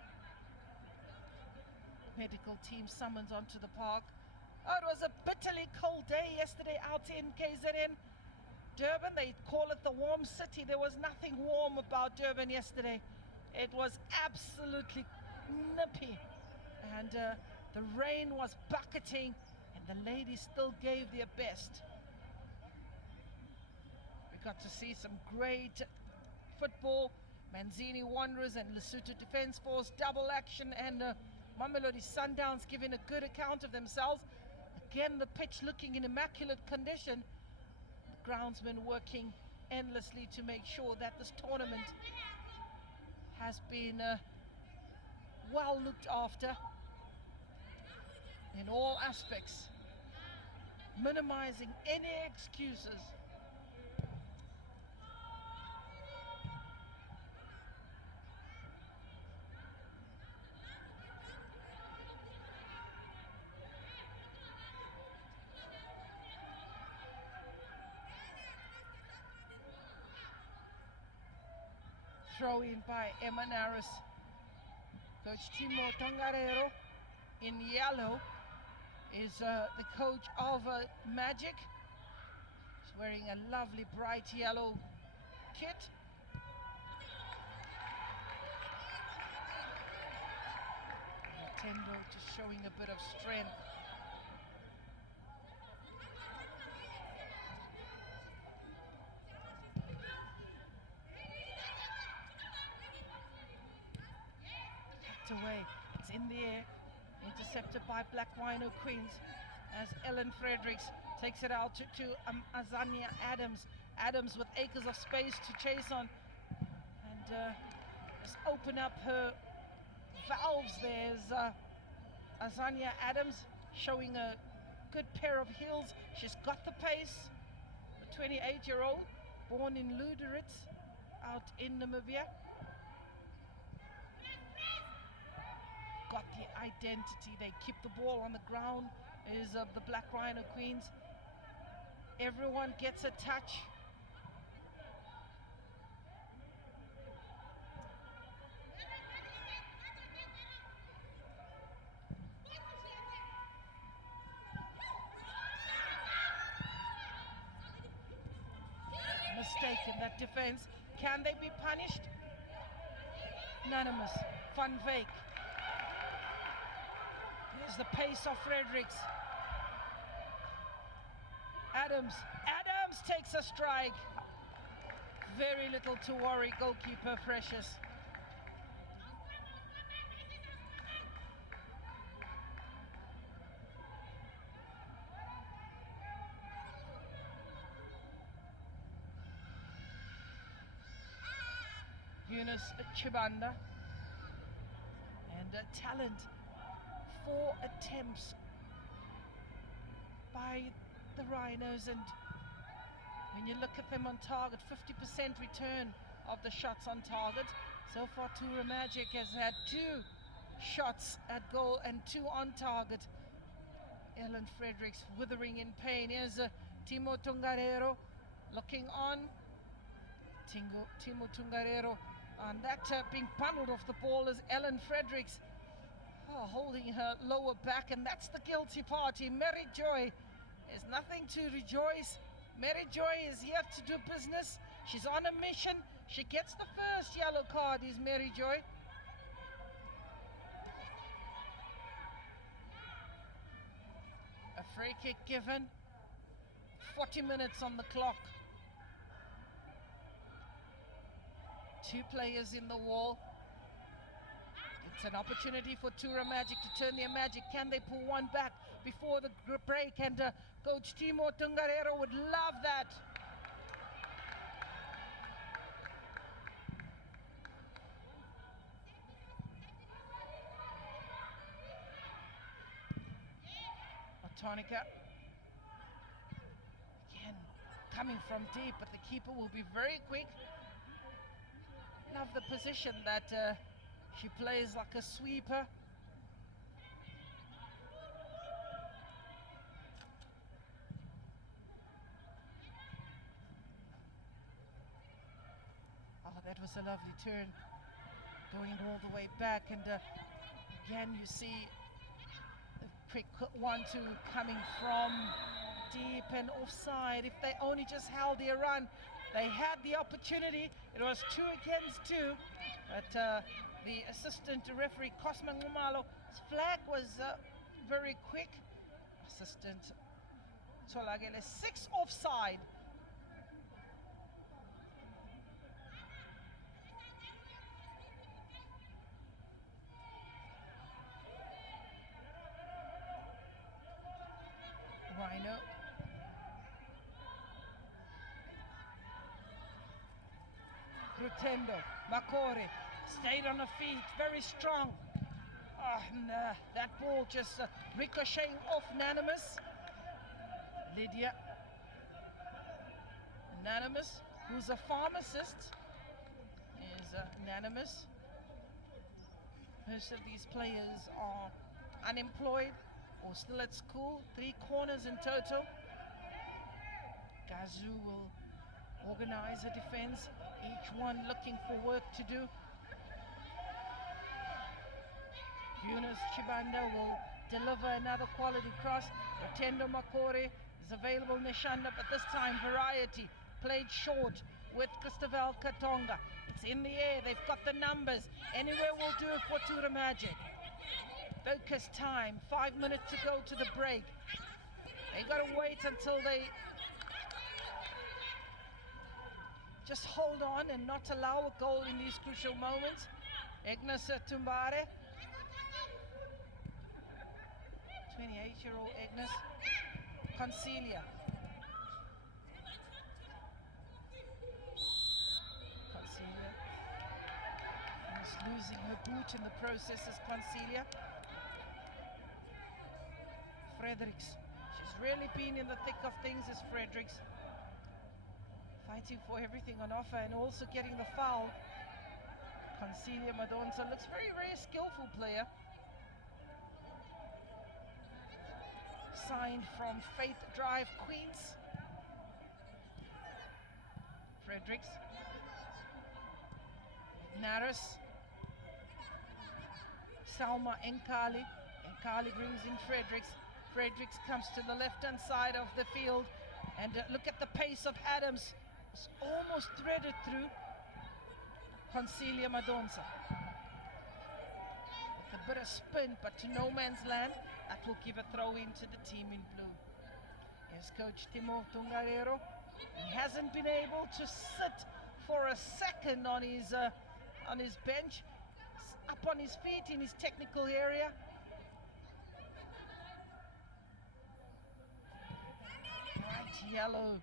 Medical team summons onto the park. Oh, it was a bitterly cold day yesterday out in KZN. Durban, they call it the warm city. There was nothing warm about Durban yesterday. It was absolutely nippy, and the rain was bucketing, and the ladies still gave their best. We got to see some great football. Manzini Wanderers and Lesotho Defence Force double action, and Mamelodi Sundowns giving a good account of themselves. Again, the pitch looking in immaculate condition. The groundsmen working endlessly to make sure that this tournament has been well looked after in all aspects, minimizing any excuses. Throw in by Emanaris. Coach Timo Tongarero in yellow is the coach of Magic. He's wearing a lovely bright yellow kit. Nintendo just showing a bit of strength. Away, it's in the air, intercepted by Black Rhino Queens as Ellen Fredericks takes it out to Azania Adams. Adams with acres of space to chase on and just open up her valves. There's Azania Adams showing a good pair of heels. She's got the pace. The 28-year-old, born in Luderitz out in Namibia. Got the identity. They keep the ball on the ground. Is of the Black Rhino Queens. Everyone gets a touch. Mistake in that defense. Can they be punished? Anonymous. Van Veek. Here's the pace of Fredericks. Adams takes a strike. Very little to worry, goalkeeper Precious. Yunus Chibanda. And talent. 4 attempts by the Rhinos, and when you look at them on target, 50% return of the shots on target. So far Tura Magic has had 2 shots at goal and 2 on target. Ellen Fredericks withering in pain. Here's Timo Tongarero looking on. Timo Tongarero, and that being bundled off the ball is Ellen Fredericks. Holding her lower back, and that's the guilty party. Mary Joy is nothing to rejoice. Mary Joy is here to do business. She's on a mission. She gets the first yellow card, is Mary Joy. A free kick given. 40 minutes on the clock. 2 players in the wall. It's an opportunity for Tura Magic to turn their magic. Can they pull one back before the break? And Coach Timo Tongarero would love that. Tonica. Again, coming from deep, but the keeper will be very quick. Love the position that she plays like a sweeper. Oh, that was a lovely turn, going all the way back, and again you see the quick 1-2 coming from deep and offside. If they only just held their run, they had the opportunity. It was 2 against 2, but the assistant referee, Cosman Ngumalo's flag was very quick. Assistant Tolagele, 6 offside. Rutendo Makore stayed on the feet, very strong. And that ball just ricocheting off Nanimus. Lydia Nanimus, who's a pharmacist, is Nanimus. Most of these players are unemployed or still at school. 3 corners in total. Gazu will organize a defense, each one looking for work to do. Yunus Chibanda will deliver another quality cross. Rutendo Makore is available. Nishanda, but this time variety played short with Christabel Katonga. It's in the air, they've got the numbers. Anywhere will do it for Tura Magic. Focus time, 5 minutes to go to the break. They gotta wait until they just hold on and not allow a goal in these crucial moments. Agnes Tumbare, 28-year-old Agnes. Concelia. Concelia is losing her boot in the process as Concelia. Fredericks. She's really been in the thick of things as Fredericks. Fighting for everything on offer and also getting the foul. Concelia Madonza looks very skillful player. Signed from Faith Drive, Queens. Fredericks. Naris. Salma Nkali. Nkali brings in Fredericks. Fredericks comes to the left-hand side of the field. And look at the pace of Adams. It's almost threaded through. Concelia Madonza. With a bit of spin, but to no man's land. That will give a throw in to the team in blue. Here's coach Timo Tungarero. He hasn't been able to sit for a second on his bench. Up on his feet in his technical area. Bright yellow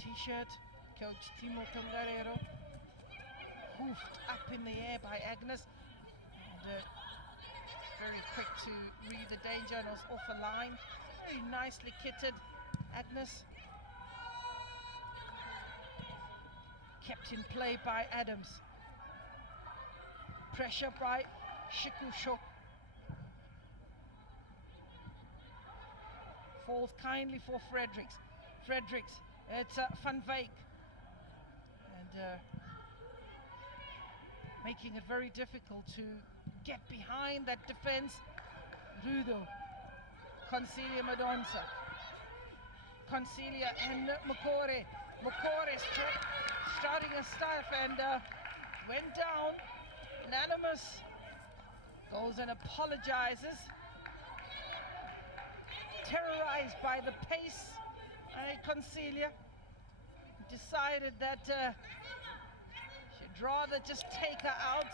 t-shirt, coach Timo Tungarero. Hoofed up in the air by Agnes. And very quick to read the danger and was off a line. Very nicely kitted Agnes. Kept in play by Adams. Pressure by Shikusho. Falls kindly for Fredericks. Fredericks, it's Van Wyk. And making it very difficult to get behind that defense. Rudo, Concelia Madonza, Concelia and Makore. Makore starting a staff and went down. Anonymous goes and apologizes. Terrorized by the pace, Concelia decided that she'd rather just take her out.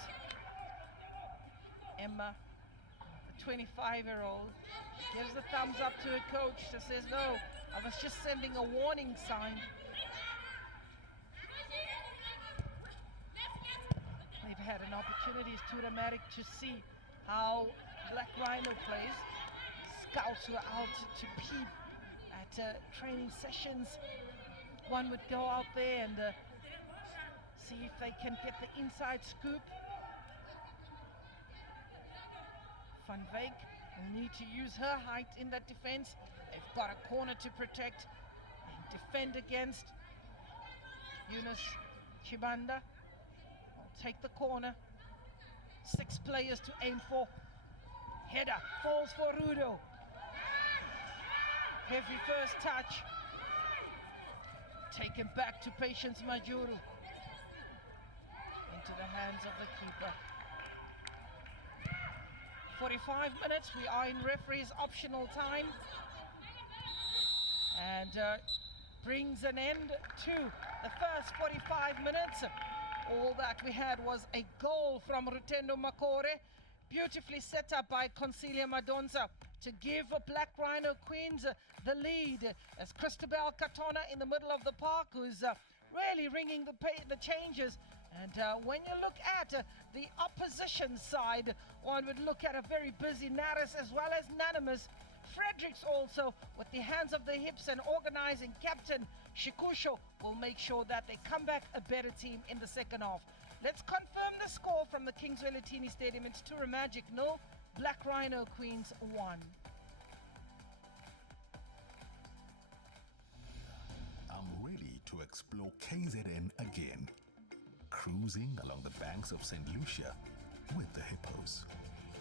Emma, the 25-year-old, gives the thumbs up to her coach. She says, no, I was just sending a warning sign. They've had an opportunity to dramatic to see how Black Rhino plays. Scouts were out to peep at training sessions. One would go out there and see if they can get the inside scoop. Van Wyk will need to use her height in that defense. They've got a corner to protect and defend against. Yunus Chibanda will take the corner. 6 players to aim for. Header falls for Rudo. Heavy first touch. Taken back to Patience Majuru. Into the hands of the keeper. 45 minutes, we are in referee's optional time. And brings an end to the first 45 minutes. All that we had was a goal from Rutendo Makore. Beautifully set up by Concelia Madonza to give Black Rhino Queens the lead, as Christabel Katona in the middle of the park, who's really ringing the changes. And when you look at the opposition side, one would look at a very busy Naris as well as Nanimus. Fredericks also, with the hands of the hips and organizing captain Shikusho, will make sure that they come back a better team in the second half. Let's confirm the score from the Kingswell Etini Stadium. It's Tura Magic 0, Black Rhino Queens 1. I'm ready to explore KZN again. Cruising along the banks of St. Lucia with the hippos.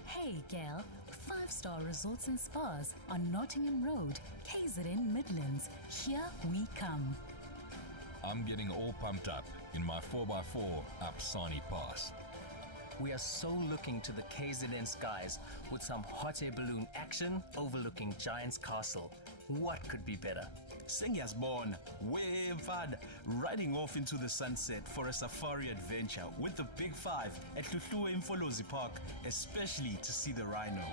Hey gal, 5-star resorts and spas on Nottingham Road, KZN Midlands. Here we come. I'm getting all pumped up in my 4x4 up Sani Pass. We are so looking to the KZN skies with some hot air balloon action overlooking Giant's Castle. What could be better? Sengiyazibona, wemfana, riding off into the sunset for a safari adventure with the Big Five at Hluhluwe Mfolozi Park, especially to see the rhino.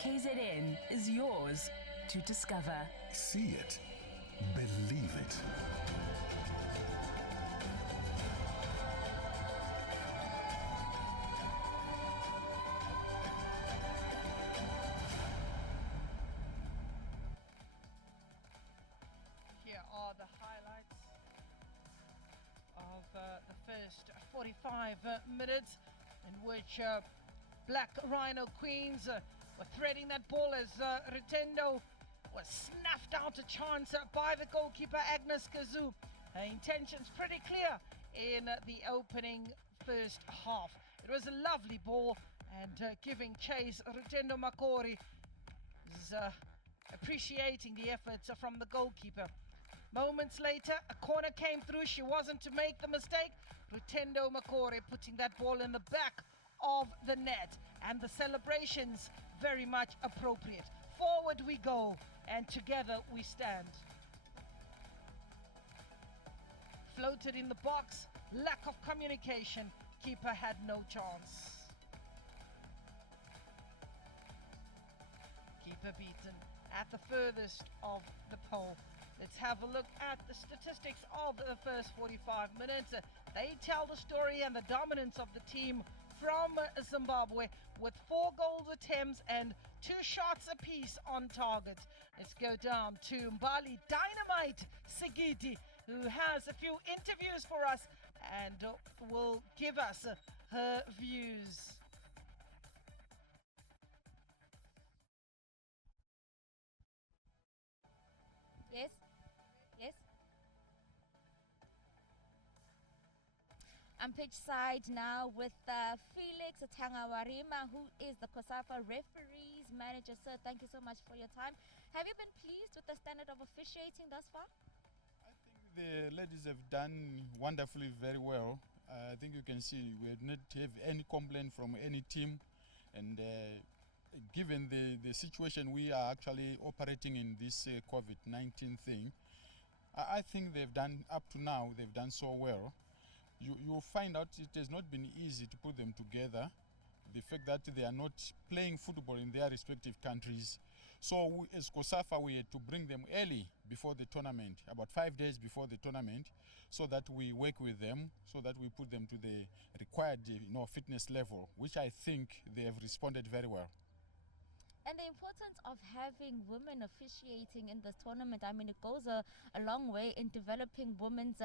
KZN is yours to discover. See it. Believe it. Here are the highlights of the first 45 minutes in which Black Rhino Queens were threading that ball as Ritendo was snuffed out a chance by the goalkeeper Agnes Kazoo. Her intentions pretty clear in the opening first half. It was a lovely ball, and giving chase, Ritendo Makori is appreciating the efforts from the goalkeeper. Moments later, a corner came through. She wasn't to make the mistake. Rutendo Makore putting that ball in the back of the net, and the celebrations very much appropriate. Forward we go, and together we stand. Floated in the box, lack of communication. Keeper had no chance. Keeper beaten at the furthest of the pole. Let's have a look at the statistics of the first 45 minutes. They tell the story and the dominance of the team from Zimbabwe with 4 goal attempts and 2 shots apiece on target. Let's go down to Mbali Dynamite Sigidi, who has a few interviews for us and will give us her views. Yes? Yes? I'm pitch side now with Felix Tangawarima, who is the COSAFA referees manager. Sir, thank you so much for your time. Have you been pleased with the standard of officiating thus far? I think the ladies have done wonderfully very well. I think you can see we have not have any complaint from any team, and given the situation we are actually operating in this COVID-19 thing, I think they've done, up to now, they've done so well. You'll find out it has not been easy to put them together. The fact that they are not playing football in their respective countries. So we, as COSAFA, we had to bring them early before the tournament, about 5 days before the tournament, so that we work with them, so that we put them to the required fitness level, which I think they have responded very well. And the importance of having women officiating in this tournament, I mean, it goes a long way in developing women's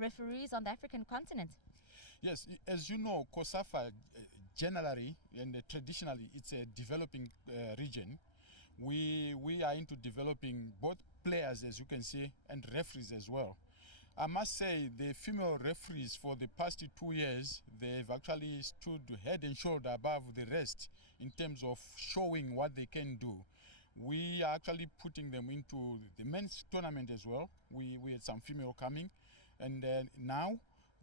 referees on the African continent. Yes, as you know, COSAFA generally and traditionally, it's a developing region. We are into developing both players, as you can see, and referees as well. I must say the female referees for the past 2 years, they've actually stood head and shoulder above the rest in terms of showing what they can do. We are actually putting them into the men's tournament as well. We had some female coming, and now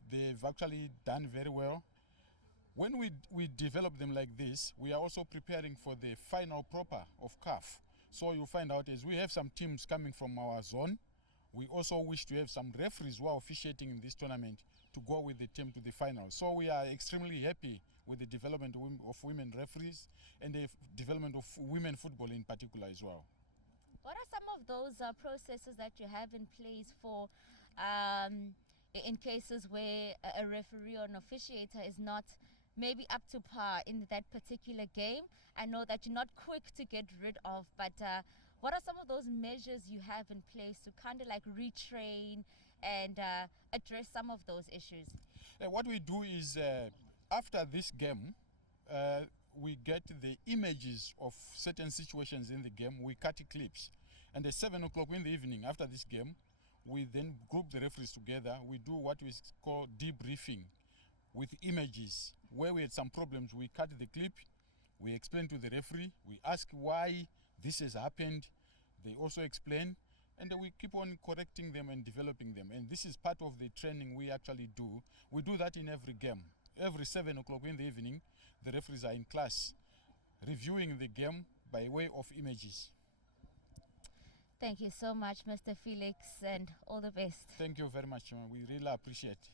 they've actually done very well. When we develop them like this, we are also preparing for the final proper of CAF. So you'll find out as we have some teams coming from our zone, we also wish to have some referees who are officiating in this tournament to go with the team to the final. So we are extremely happy with the development of women referees and the development of women football in particular as well. What are some of those processes that you have in place for in cases where a referee or an officiator is not maybe up to par in that particular game? I know that you're not quick to get rid of, but what are some of those measures you have in place to kind of like retrain and address some of those issues? What we do is after this game, we get the images of certain situations in the game, we cut clips. And at 7 o'clock in the evening after this game, we then group the referees together. We do what we call debriefing with images. Where we had some problems, we cut the clip, we explain to the referee, we ask why this has happened, they also explain, and we keep on correcting them and developing them. And this is part of the training we actually do. We do that in every game. Every 7 o'clock in the evening, the referees are in class, reviewing the game by way of images. Thank you so much, Mr. Felix, and all the best. Thank you very much. We really appreciate it.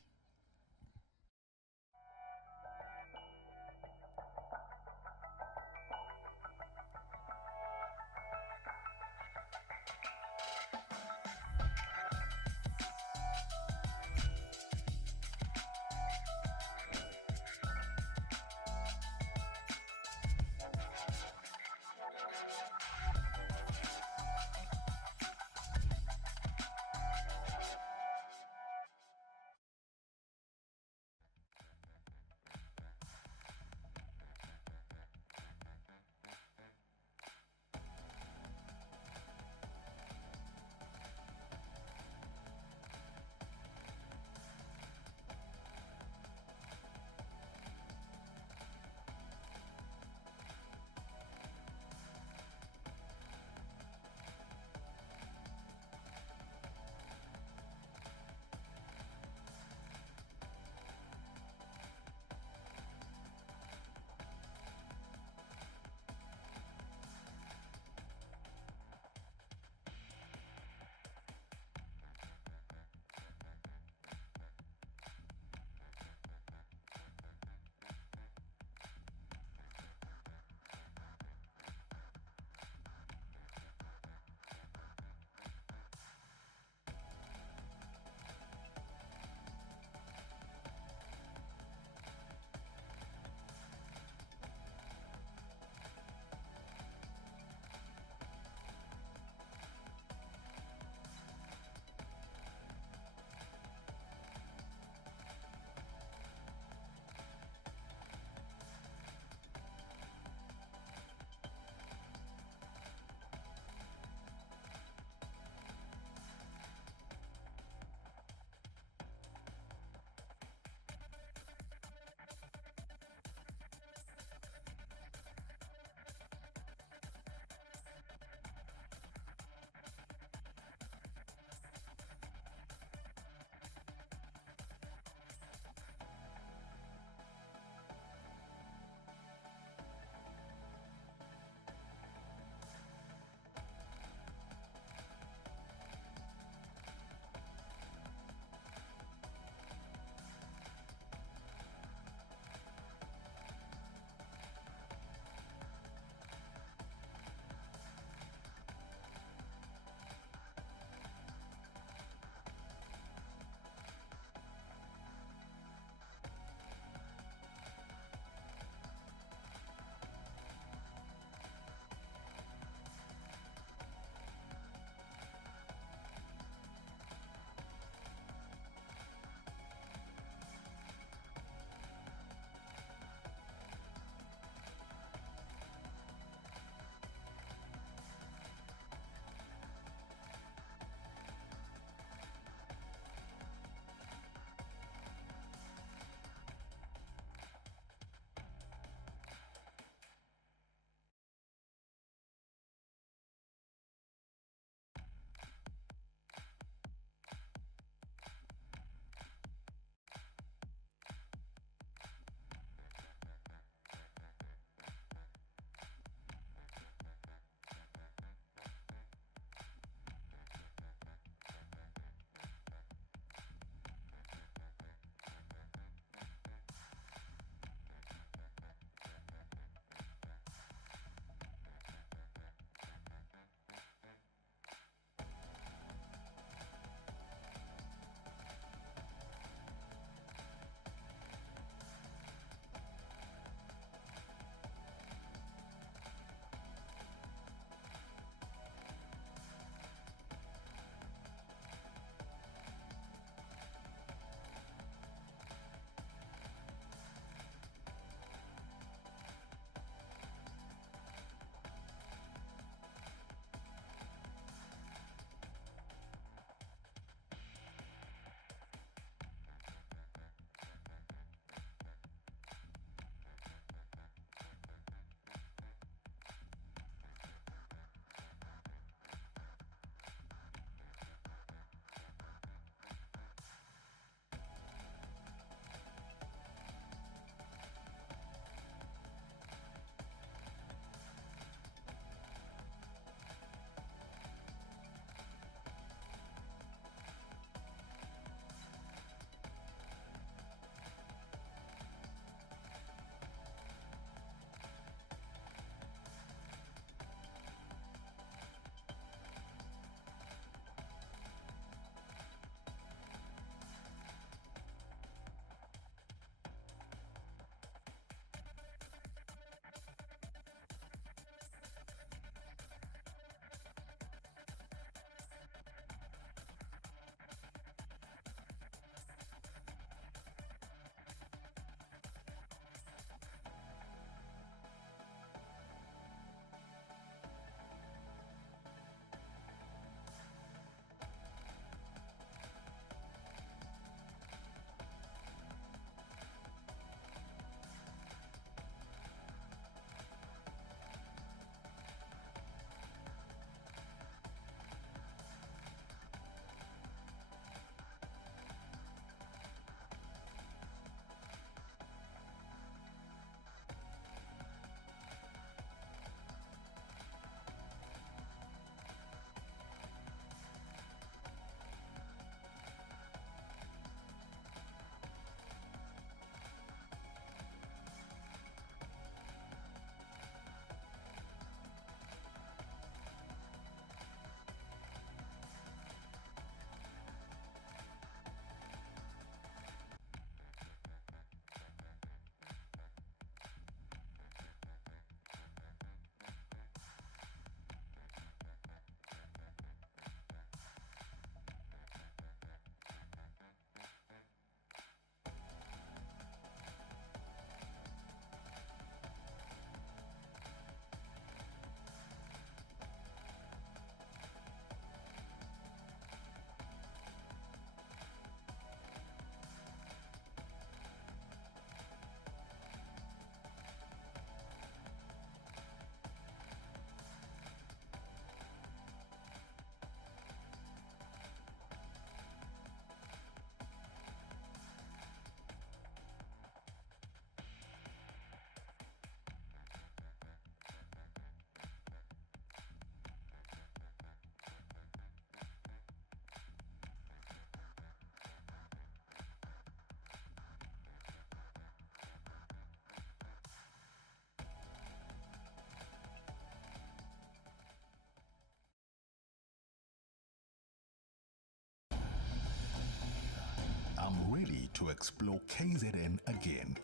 explore KZN again,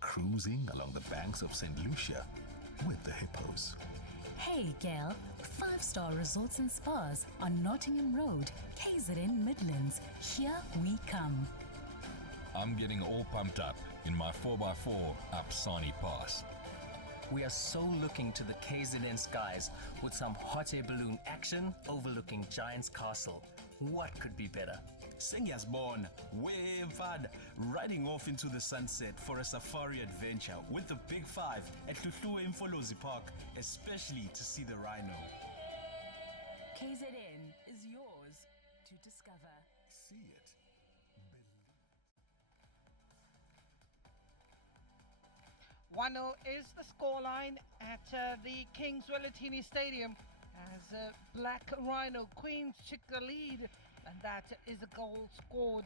cruising along the banks of St. Lucia with the hippos. Hey Gail, 5-star resorts and spas on Nottingham Road, KZN Midlands. Here we come. I'm getting all pumped up in my 4x4 up Sani Pass. We are so looking to the KZN skies with some hot air balloon action overlooking Giant's Castle. What could be better? Sengiyazibona, Wevad, riding off into the sunset for a safari adventure with the Big Five at Hluhluwe Mfolozi Park, especially to see the rhino. KZN is yours to discover. See it. Believe. 1-0 is the scoreline at the Kings Wellatini Stadium as Black Rhino Queens took the lead, and that is a goal scored.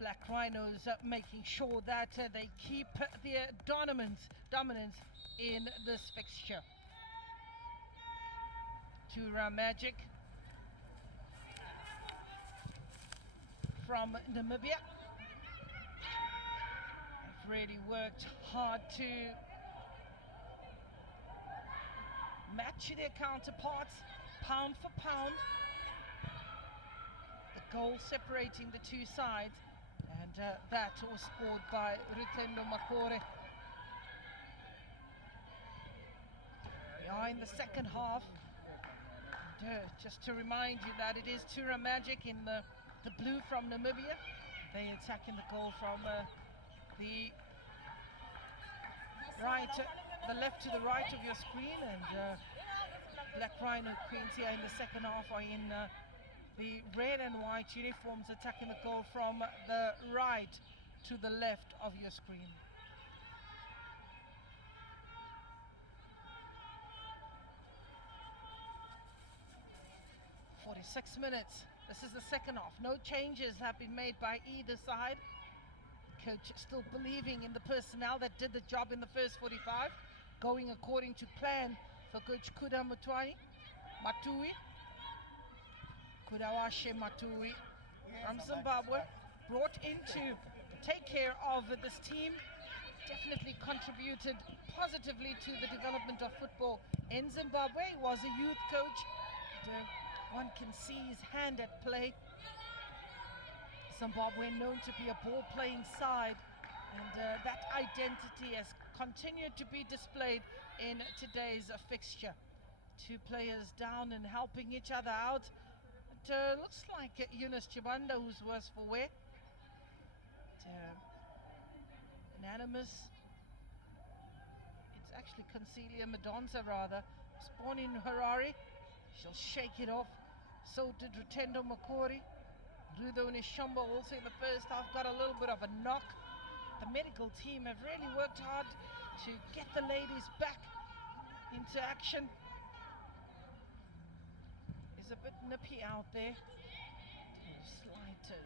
Black Rhinos making sure that they keep their dominance in this fixture. Tura Magic from Namibia. They've really worked hard to match their counterparts, pound for pound. The goal separating the two sides, and that was scored by Rutendo Makore. We are in the second half. And, just to remind you that it is Tura Magic in the blue from Namibia. They attacking the goal from the right, the left to the right of your screen, and Black Rhino Queens here in the second half are in the red and white uniforms, attacking the goal from the right to the left of your screen. "46 minutes. This is the second half. No changes have been made by either side. Coach still believing in the personnel that did the job in the first 45, going according to plan for Coach Kuda Matui. Kudawashe Matui from Zimbabwe, brought in to take care of this team. Definitely contributed positively to the development of football in Zimbabwe. He was a youth coach. And, one can see his hand at play. Zimbabwe known to be a ball-playing side, and that identity has continued to be displayed in today's fixture. Two players down and helping each other out. It looks like Yunus Chibanda, who's worse for wear. Unanimous. It's actually Concelia Madonza rather. Was born in Harare. She'll shake it off. So did Rutendo Makori. Rudo Nishamba also in the first half got a little bit of a knock. The medical team have really worked hard to get the ladies back into action. It's a bit nippy out there. Slight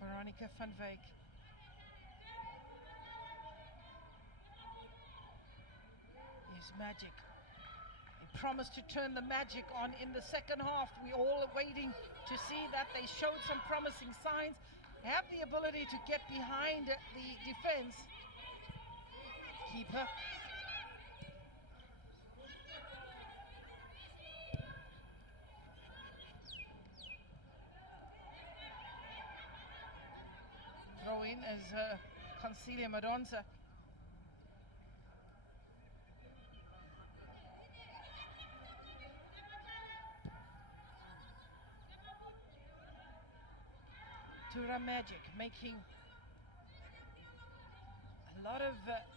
Veronica van Wyk. Here's Magic. They promised to turn the magic on in the second half. We all are waiting to see that. They showed some promising signs. They have the ability to get behind the defense. Keeper. Throw in as Concelia Madonza. Tura Magic making a lot of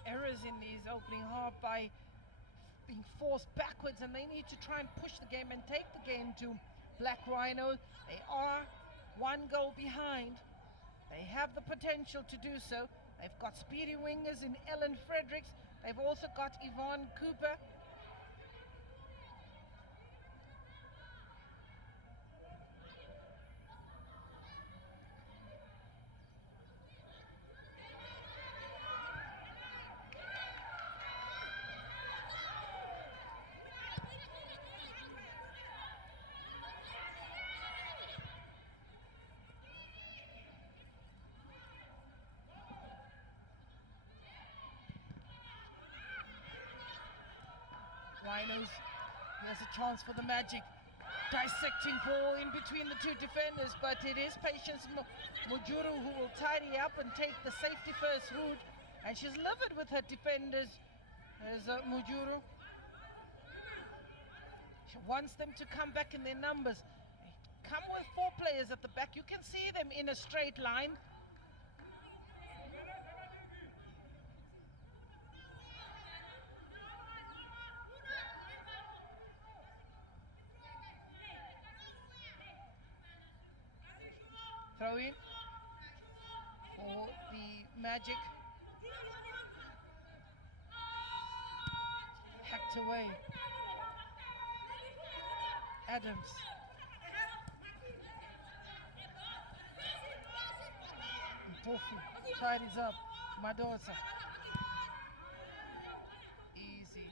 errors in these opening half by being forced backwards, and they need to try and push the game and take the game to Black Rhino. They are one goal behind. They have the potential to do so. They've got speedy wingers in Ellen Fredericks. They've also got Yvonne Cooper. Rhinos. Here's a chance for the Magic. Dissecting ball in between the two defenders, but it is Patience Mujuru who will tidy up and take the safety first route. And she's livid with her defenders. There's Mujuru. She wants them to come back in their numbers. They come with 4 players at the back. You can see them in a straight line. Throw in for the Magic. Hacked away. Adams. Tofu tidies up. Madosa. Easy.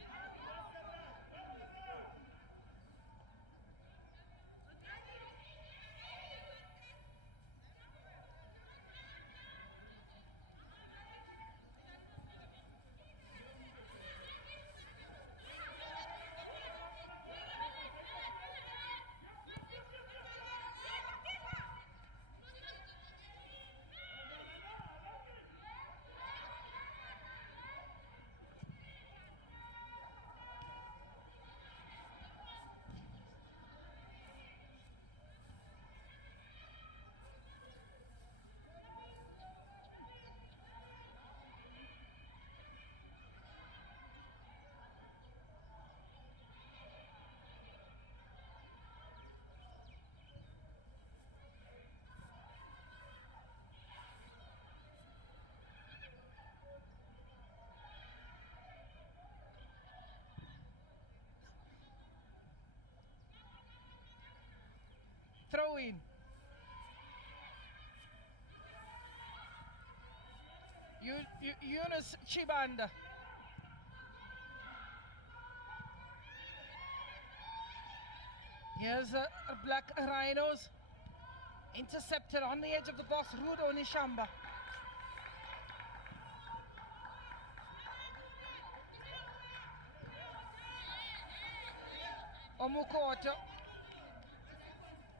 Throw in. Yunus Chibanda. Here's a Black Rhinos. Intercepted on the edge of the box, Rudo Nishamba. Omukoto.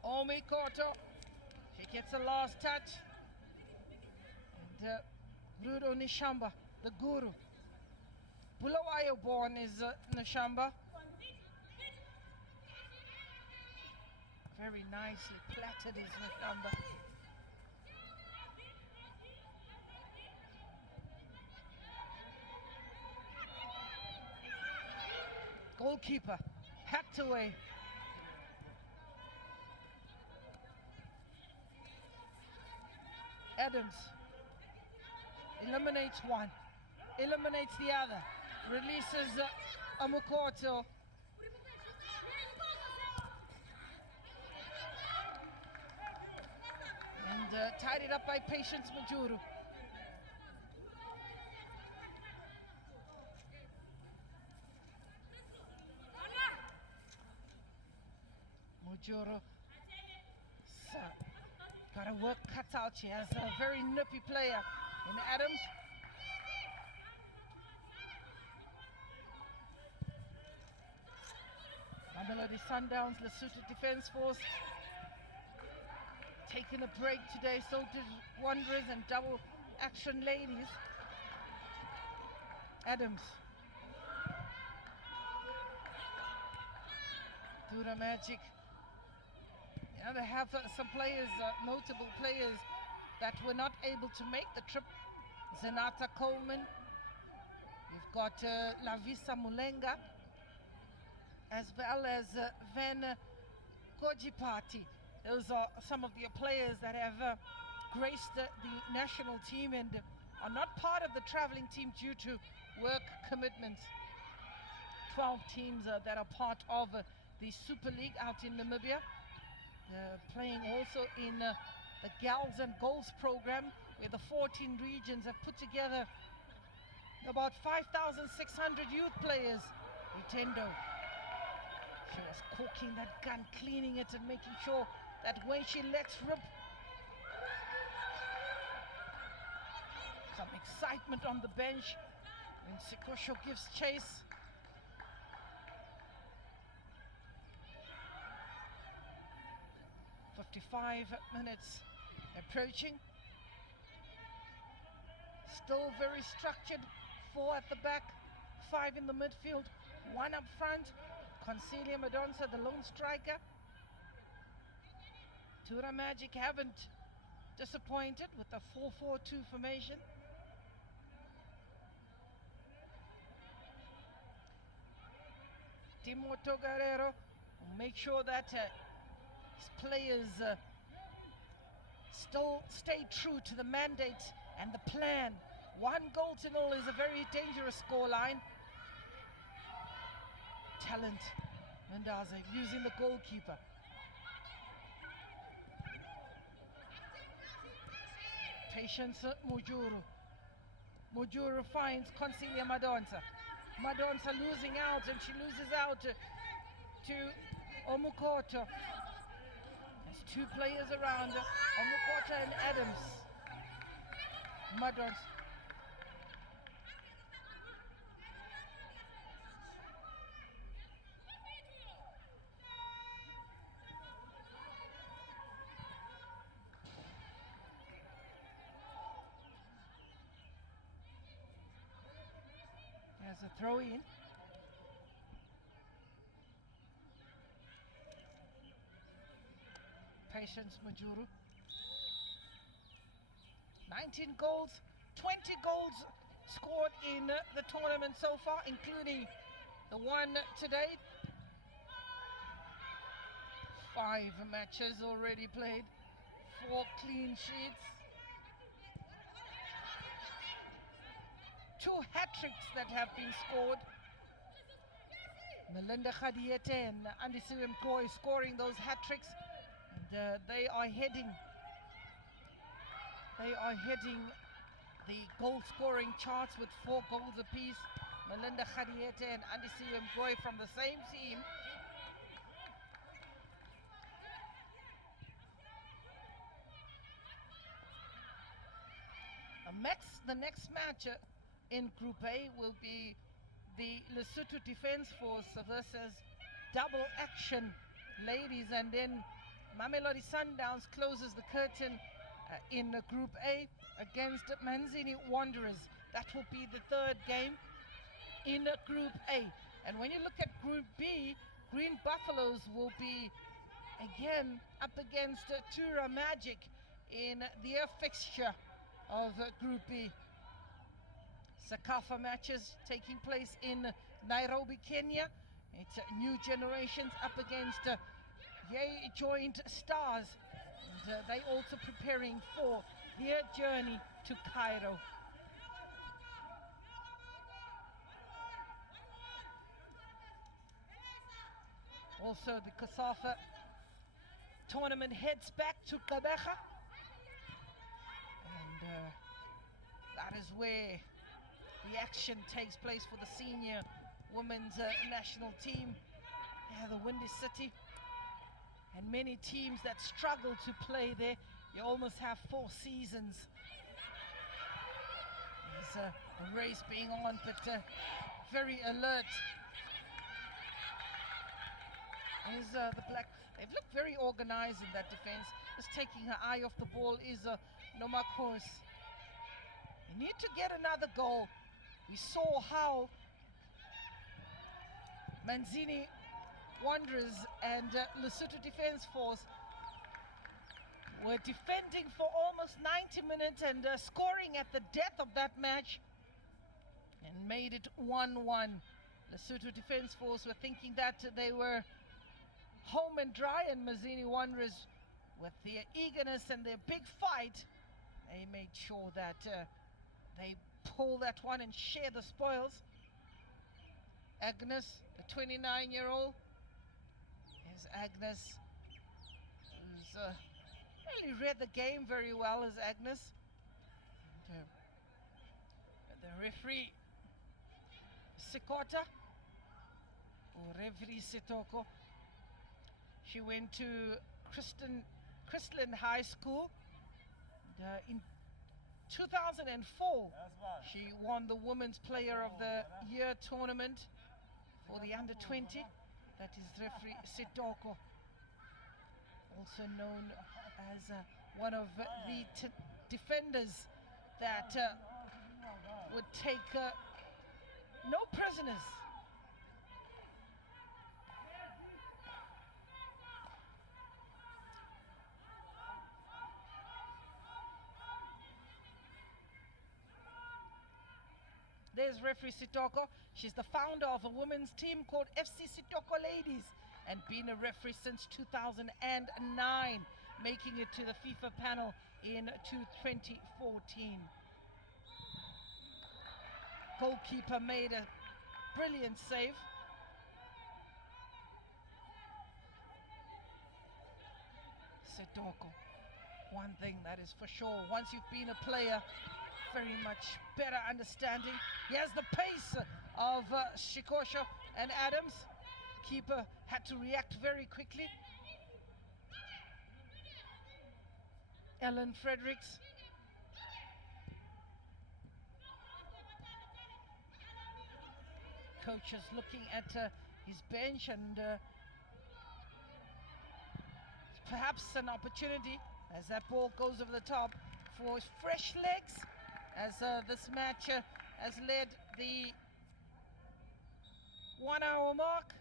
Omi Koto, she gets the last touch. And Rudo Nishamba, the guru. Bulawayo born is Nishamba. Very nicely platted is Nishamba. Goalkeeper, hacked away. Adams eliminates one, eliminates the other, releases Amukoto. And tied it up by Patience Majuru. Majuru. Got her work cut out. She has a very nippy player in Adams. Mamelodi Sundowns, Lesotho Defence Force. Taking a break today, so did Wanderers and Double Action Ladies. Adams. Tura Magic. Yeah, they have some players, notable players that were not able to make the trip. Zenata Coleman. You've got Lavisa Mulenga, as well as Van Kojipati. Those are some of the players that have graced the national team and are not part of the traveling team due to work commitments. 12 teams that are part of the Super League out in Namibia. Playing also in the Gals and Goals program, where the 14 regions have put together about 5,600 youth players. Nintendo, she was corking that gun, cleaning it and making sure that when she lets rip, some excitement on the bench when Sikosho gives chase. 55 minutes approaching. Still very structured. 4 at the back, 5 in the midfield, 1 up front. Concelia Madonsa, the lone striker. Tura Magic haven't disappointed with the 4-4-2 formation. Timo Togarero will make sure that his players still stay true to the mandate and the plan. 1-0 is a very dangerous scoreline. Talent, Mendaza using the goalkeeper. Patience, Mujuru. Mujuru finds Concelia Madonsa. Madonsa losing out, and she loses out to Omukoto. There's 2 players around her, Omukoto and Adams. Madonsa. There's a throw in. Patience Majuru. 19 goals, 20 goals scored in the tournament so far, including the one today. 5 matches already played, 4 clean sheets. 2 hat-tricks that have been scored. Melinda Khadiete and Andisiwe Mkoi scoring those hat-tricks. And they are heading the goal-scoring charts with 4 goals apiece. Melinda Khadiete and Andisiwe Mkoi from the same team. The next match in Group A will be the Lesotho Defence Force versus Double Action Ladies, and then Mamelodi Sundowns closes the curtain in Group A against Manzini Wanderers. That will be the 3rd game in Group A. And when you look at Group B, Green Buffaloes will be again up against Tura Magic in their fixture of Group B. COSAFA matches taking place in Nairobi, Kenya. It's New Generations up against Yay Joint Stars. And they also preparing for their journey to Cairo. Also, the COSAFA tournament heads back to Gqeberha. And that is where the action takes place for the senior women's national team. Yeah, the Windy City. And many teams that struggle to play there. You almost have 4 seasons. There's a race being on, but very alert. Is the Black. They've looked very organized in that defense. Just taking her eye off the ball is Nomakos. They need to get another goal. We saw how Manzini Wanderers and Lesotho Defence Force were defending for almost 90 minutes and scoring at the death of that match and made it 1-1. Lesotho Defence Force were thinking that they were home and dry, and Manzini Wanderers, with their eagerness and their big fight, they made sure that they pull that one and share the spoils. Agnes, the 29-year-old, is Agnes, who's really read the game very well as Agnes. And, the referee, Sikota, or referee Sitoko, she went to Christland High School. In 2004, she won the Women's Player of the Year tournament for the under-20. That is referee Sitoko. also known as one of the defenders that would take no prisoners. There's referee Sitoko. She's the founder of a women's team called FC Sitoko Ladies and been a referee since 2009, making it to the FIFA panel in 2014. Goalkeeper made a brilliant save. Sitoko, one thing that is for sure, once you've been a player, very much better understanding. Here's the pace of Shikosho and Adams. Keeper had to react very quickly. Ellen Fredericks. Coach is looking at his bench, and perhaps an opportunity as that ball goes over the top for fresh legs, as this match has led the 1 hour mark.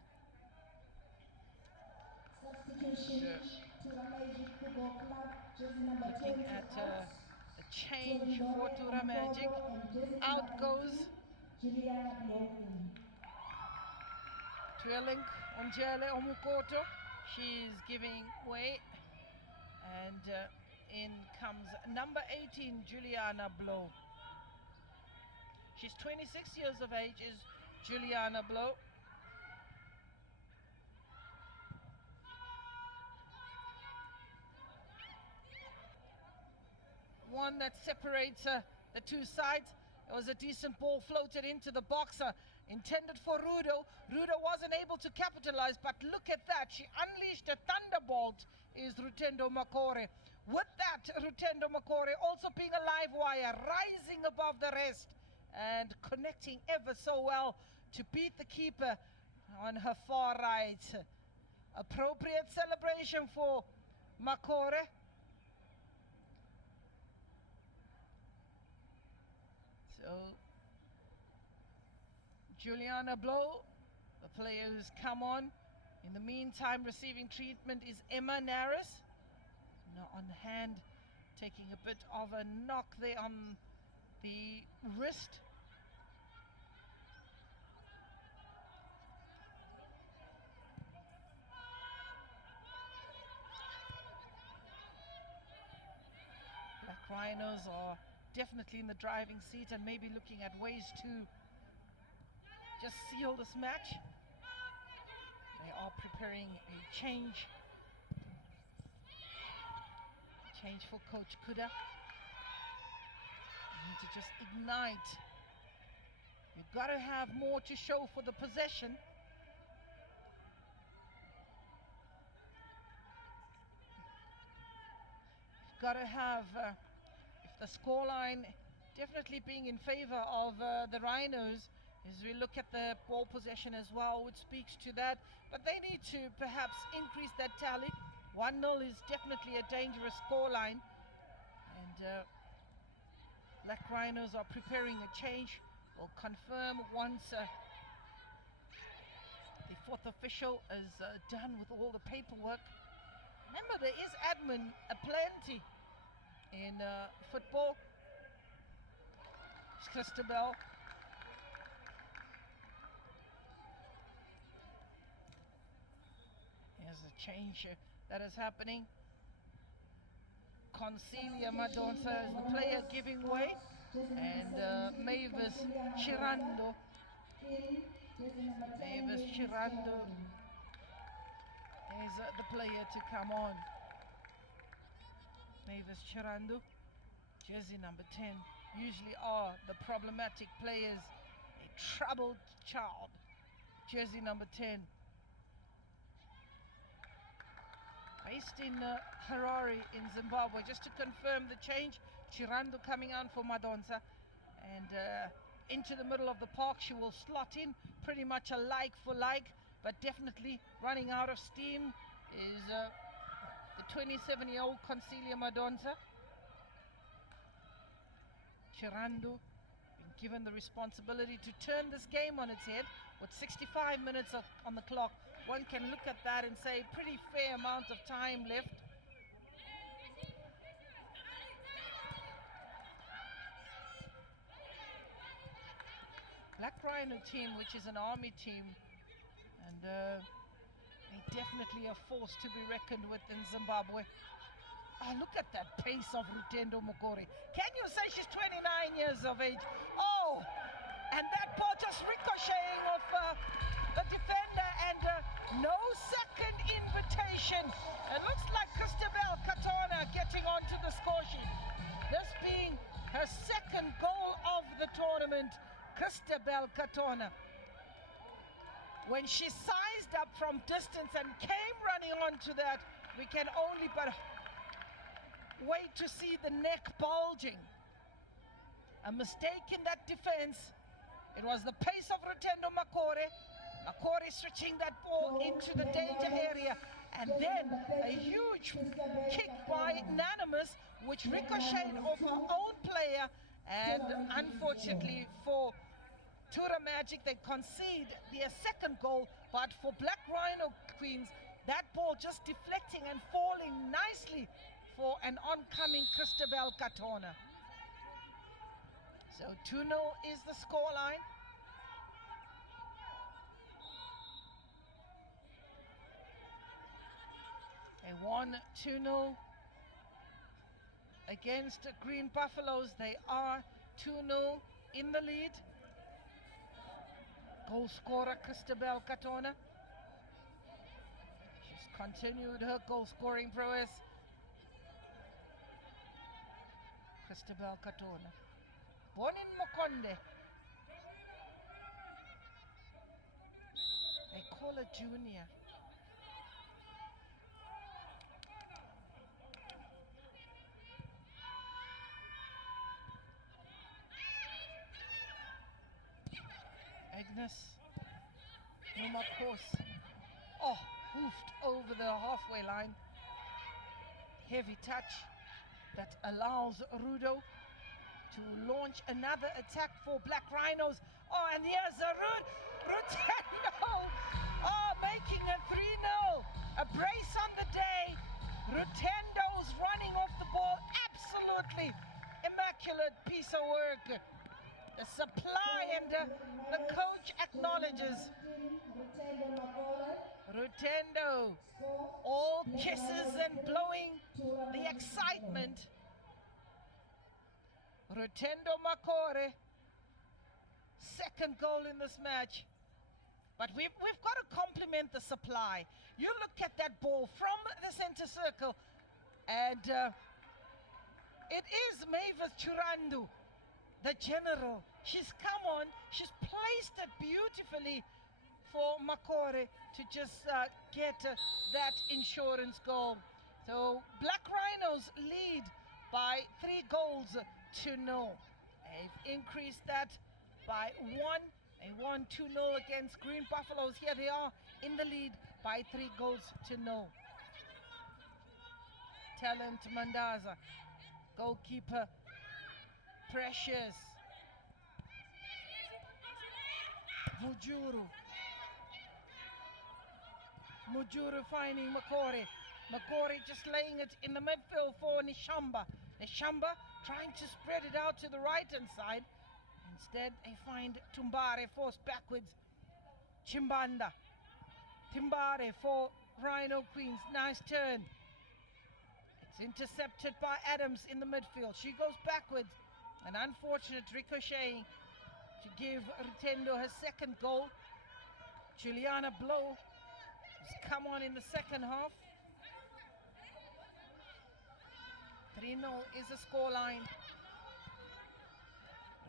Looking at a change for Tura Magic. Out goes Twilling Onjele Omukoto. She's giving way, and in comes number 18, Juliana Blow. She's 26 years of age, is Juliana Blow. One that separates the two sides. It was a decent ball floated into the boxer, intended for Rudo. Rudo wasn't able to capitalize, but look at that. She unleashed a thunderbolt, is Rutendo Makore. With that, Rutendo Makore also being a live wire, rising above the rest and connecting ever so well to beat the keeper on her far right. Appropriate celebration for Makore. So Juliana Blow, the player who's come on. In the meantime, receiving treatment is Emma Naris. Now on hand, taking a bit of a knock there on the wrist. Black Rhinos are definitely in the driving seat and maybe looking at ways to just seal this match. They are preparing a change for Coach Kuda. You need to just ignite. You've got to have more to show for the possession. You've got to have, if the scoreline definitely being in favor of the Rhinos, as we look at the ball possession as well, which speaks to that. But they need to perhaps increase that tally. 1-0 is definitely a dangerous scoreline. And Black Rhinos are preparing a change. Will confirm once the fourth official is done with all the paperwork. Remember, there is admin aplenty in football. It's Christabel. Here's a change that is happening. Concelia Madonsa is the player giving way, and Mavis Chirando. Mavis Chirando is the player to come on. Mavis Chirando, jersey number 10, usually are the problematic players. A troubled child, jersey number 10. Based in Harare in Zimbabwe. Just to confirm the change, Chirando coming on for Madonsa, and into the middle of the park she will slot in, pretty much a like for like, but definitely running out of steam is the 27-year-old Concelia Madonza. Chirandu being given the responsibility to turn this game on its head with 65 minutes on the clock. One can look at that and say pretty fair amount of time left. Black Rhino team, which is an army team, and they definitely a force to be reckoned with in Zimbabwe. Oh, look at that pace of Rutendo Mokore. Can you say she's 29 years of age? Oh, and that ball just ricocheting off the defender, and no second invitation. It looks like Christabel Katona getting onto the score sheet. This being her second goal of the tournament. Christabel Katona, when she sized up from distance and came running onto that, we can only but wait to see the neck bulging. A mistake in that defense. It was the pace of Rutendo Makore. Makore switching that ball into the danger area, and then a huge kick by Nanimus, which ricocheted off her own player, and unfortunately for Tura Magic, they concede their second goal, but for Black Rhino Queens, that ball just deflecting and falling nicely for an oncoming Christabel Katona. So 2-0 is the scoreline. They won 2-0 against Green Buffaloes. They are 2-0 in the lead. Goal scorer Christabel Katona. She's continued her goal scoring prowess. Christabel Katona. Born in Mokonde. They call her junior. Agnes Numakos. Oh, hoofed over the halfway line. Heavy touch that allows Rudo to launch another attack for Black Rhinos. Oh, and here's a Rutendo. Oh, making a 3-0. A brace on the day. Rutendo's running off the ball. Absolutely immaculate piece of work. The supply, and the coach acknowledges Rutendo. All kisses and blowing the excitement. Rutendo Makore, second goal in this match. But we've got to compliment the supply. You look at that ball from the center circle, and it is Mavis Churandu, the general. She's come on, she's placed it beautifully for Makore to just get that insurance goal. So Black Rhinos lead by 3 goals to 0. They've increased that by 1. They won 2-0 against Green Buffaloes. Here they are in the lead by 3 goals to 0. Talent Mandaza, goalkeeper Precious. Mujuru finding Makore. Makore just laying it in the midfield for Nishamba. Nishamba trying to spread it out to the right-hand side. Instead, they find Tumbare forced backwards. Chimbanda. Timbare for Rhino Queens. Nice turn. It's intercepted by Adams in the midfield. She goes backwards. An unfortunate ricochet to give Rutendo her second goal. Juliana Blow has come on in the second half. 3-0 is the scoreline.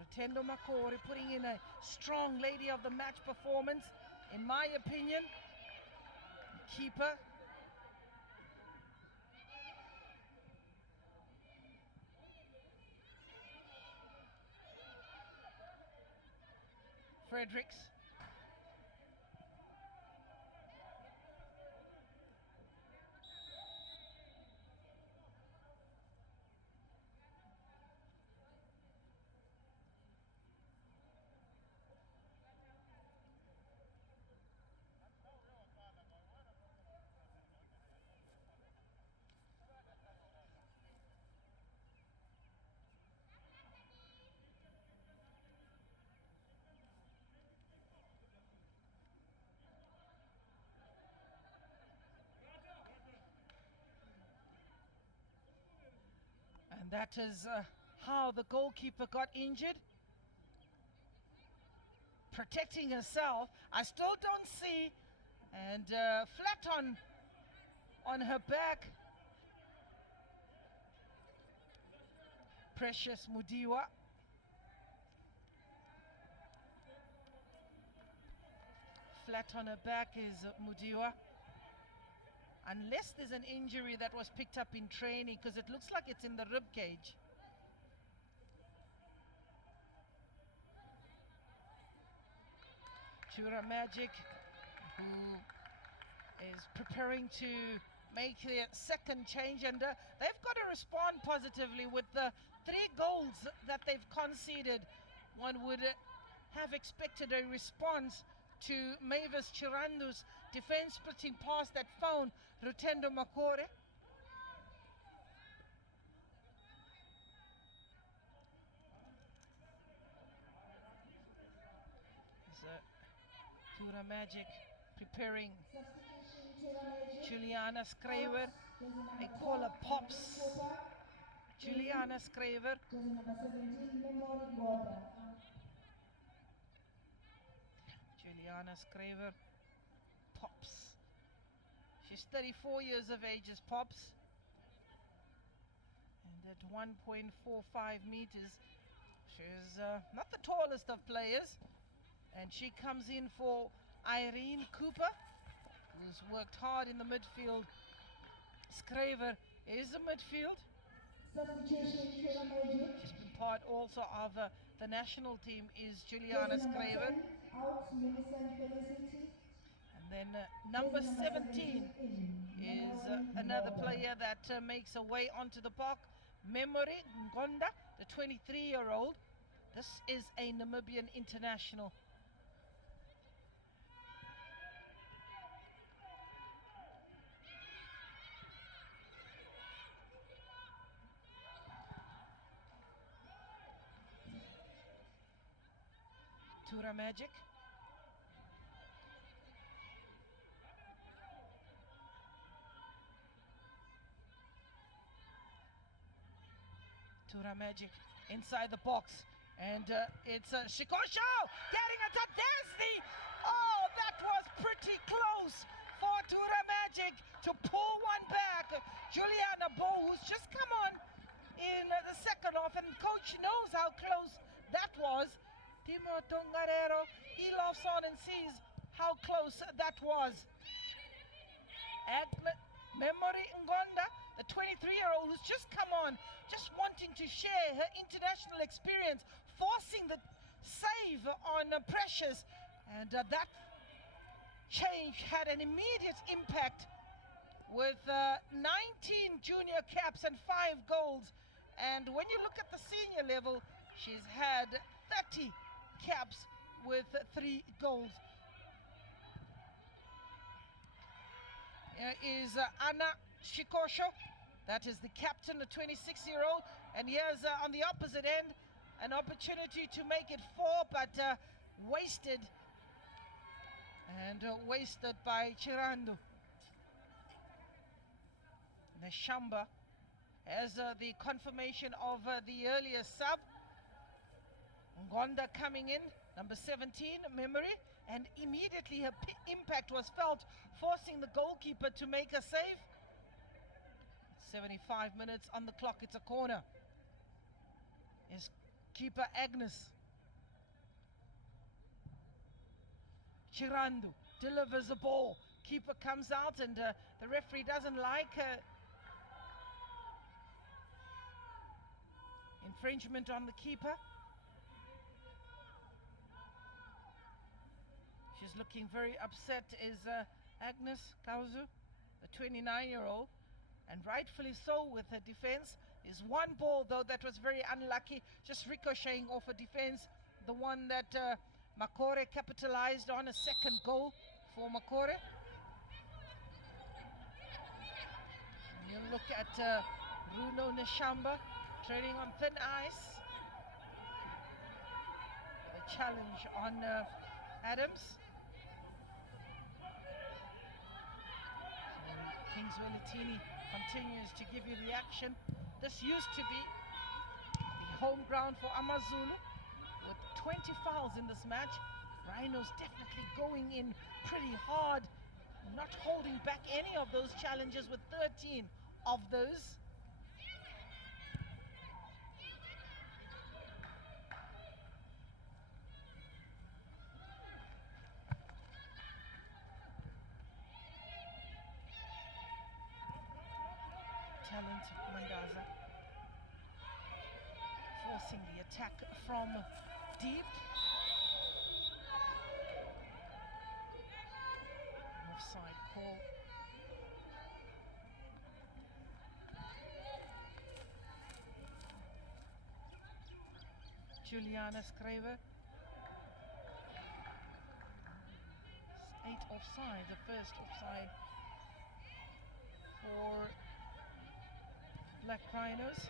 Rutendo Makore putting in a strong lady of the match performance, in my opinion. Keeper. Fredericks. And that is how the goalkeeper got injured. Protecting herself. I still don't see. And flat on her back. Precious Mudiwa. Flat on her back is Mudiwa. Unless there's an injury that was picked up in training, because it looks like it's in the rib cage. Tura Magic, who is preparing to make their second change, and they've got to respond positively with the 3 goals that they've conceded. One would have expected a response to Mavis Chirandu's defense splitting past that found Rutendo Makore. So, Tura Magic preparing Juliana Schreiber. They call her Pops. Juliana Schreiber. Juliana Schreiber. Pops. She's 34 years of age as Pops. And at 1.45 meters, she's not the tallest of players. And she comes in for Irene Cooper, who's worked hard in the midfield. Schreiber is the midfield. She's been part also of the national team is Juliana Schreiber. And then number 17 is another player that makes a way onto the park. Memory Ngonda, the 23-year-old. This is a Namibian international. Tura Magic. Tura Magic inside the box. And it's Shikosho getting a touch. There's the... Oh, that was pretty close for Tura Magic to pull one back. Juliana Bo, who's just come on in the second half, and coach knows how close that was. Timo Tongarero, he laughs on and sees how close that was. Memory Ngonda, the 23-year-old who's just come on, just wanting to share her international experience, forcing the save on Precious. And that change had an immediate impact with 19 junior caps and 5 goals. And when you look at the senior level, she's had 30 caps with 3 goals. Here is Anna Shikosho. That is the captain, the 26-year-old. And here's on the opposite end, an opportunity to make it 4, but wasted. And wasted by Chirandu. Neshamba has the confirmation of the earlier sub. Ngonda coming in, number 17, Memory, and immediately her impact was felt, forcing the goalkeeper to make a save. 75 minutes on the clock, it's a corner. Is keeper Agnes. Chirandu delivers the ball. Keeper comes out and the referee doesn't like infringement on the keeper. She's looking very upset is Agnes Kauzu, the 29-year-old, and rightfully so with her defense. Is one ball though that was very unlucky, just ricocheting off a defense, the one that Makore capitalized on, a second goal for Makore. You look at Bruno Neshamba trading on thin ice. The challenge on Adams. Kings Welitini continues to give you the action. This used to be home ground for AmaZulu with 20 fouls in this match. Rhinos definitely going in pretty hard, not holding back any of those challenges with 13 of those. Talent Mandaza forcing the attack from deep. Offside call. Juliana Skrever. 8 offside, the first offside for Black Rhinos.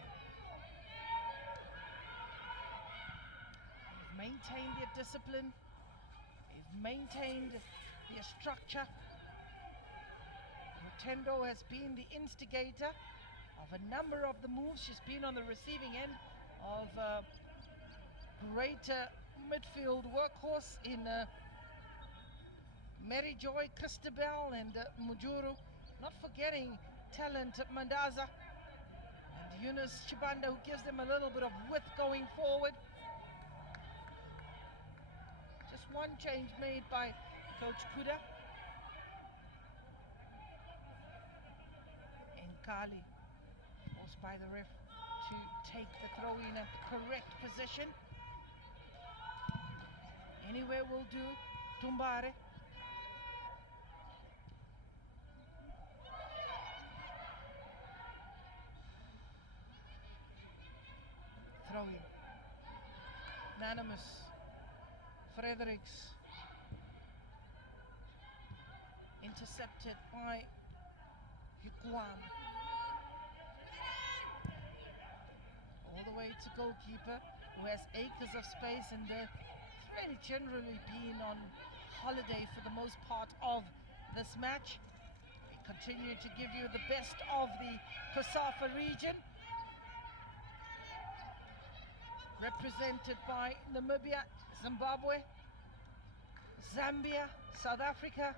They've maintained their discipline. They've maintained their structure. Rotendo has been the instigator of a number of the moves. She's been on the receiving end of great midfield workhorse in Mary Joy, Christabel and Mujuru. Not forgetting talent Mandaza and Eunice Chibanda, who gives them a little bit of width going forward. Just one change made by Coach Kuda. Nkali, forced by the ref to take the throw in at the correct position. Anywhere will do. Tumbare. Throwing. Nanimus. Fredericks. Intercepted by Yukwam. All the way to goalkeeper, who has acres of space and really generally been on holiday for the most part of this match. We continue to give you the best of the COSAFA region, represented by Namibia, Zimbabwe, Zambia, South Africa.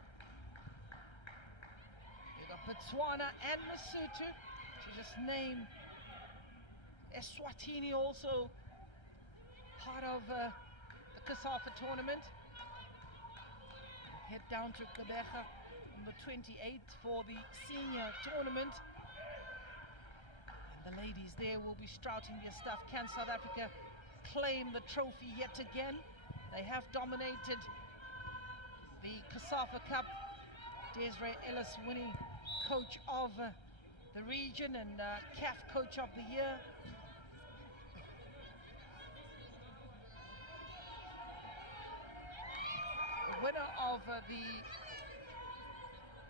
We've got Botswana and Lesotho, to just name. Eswatini also part of the COSAFA tournament. Head down to Gqeberha, number 28 for the senior tournament. And the ladies there will be sprouting their stuff. Can South Africa claim the trophy yet again? They have dominated the COSAFA Cup. Desiree Ellis winning coach of the region and CAF coach of the year. The winner of the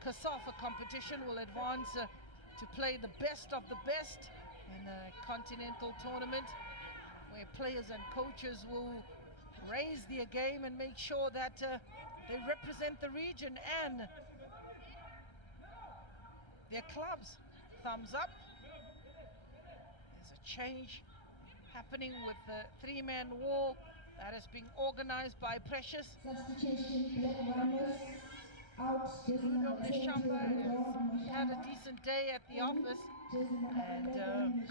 COSAFA competition will advance to play the best of the best in a continental tournament, where players and coaches will raise their game and make sure that they represent the region and their clubs. Thumbs up. There's a change happening with the three-man wall that is being organized by Precious. Substitution, Black Rhinos out. Bruno Neshamba has had a decent day at the office, and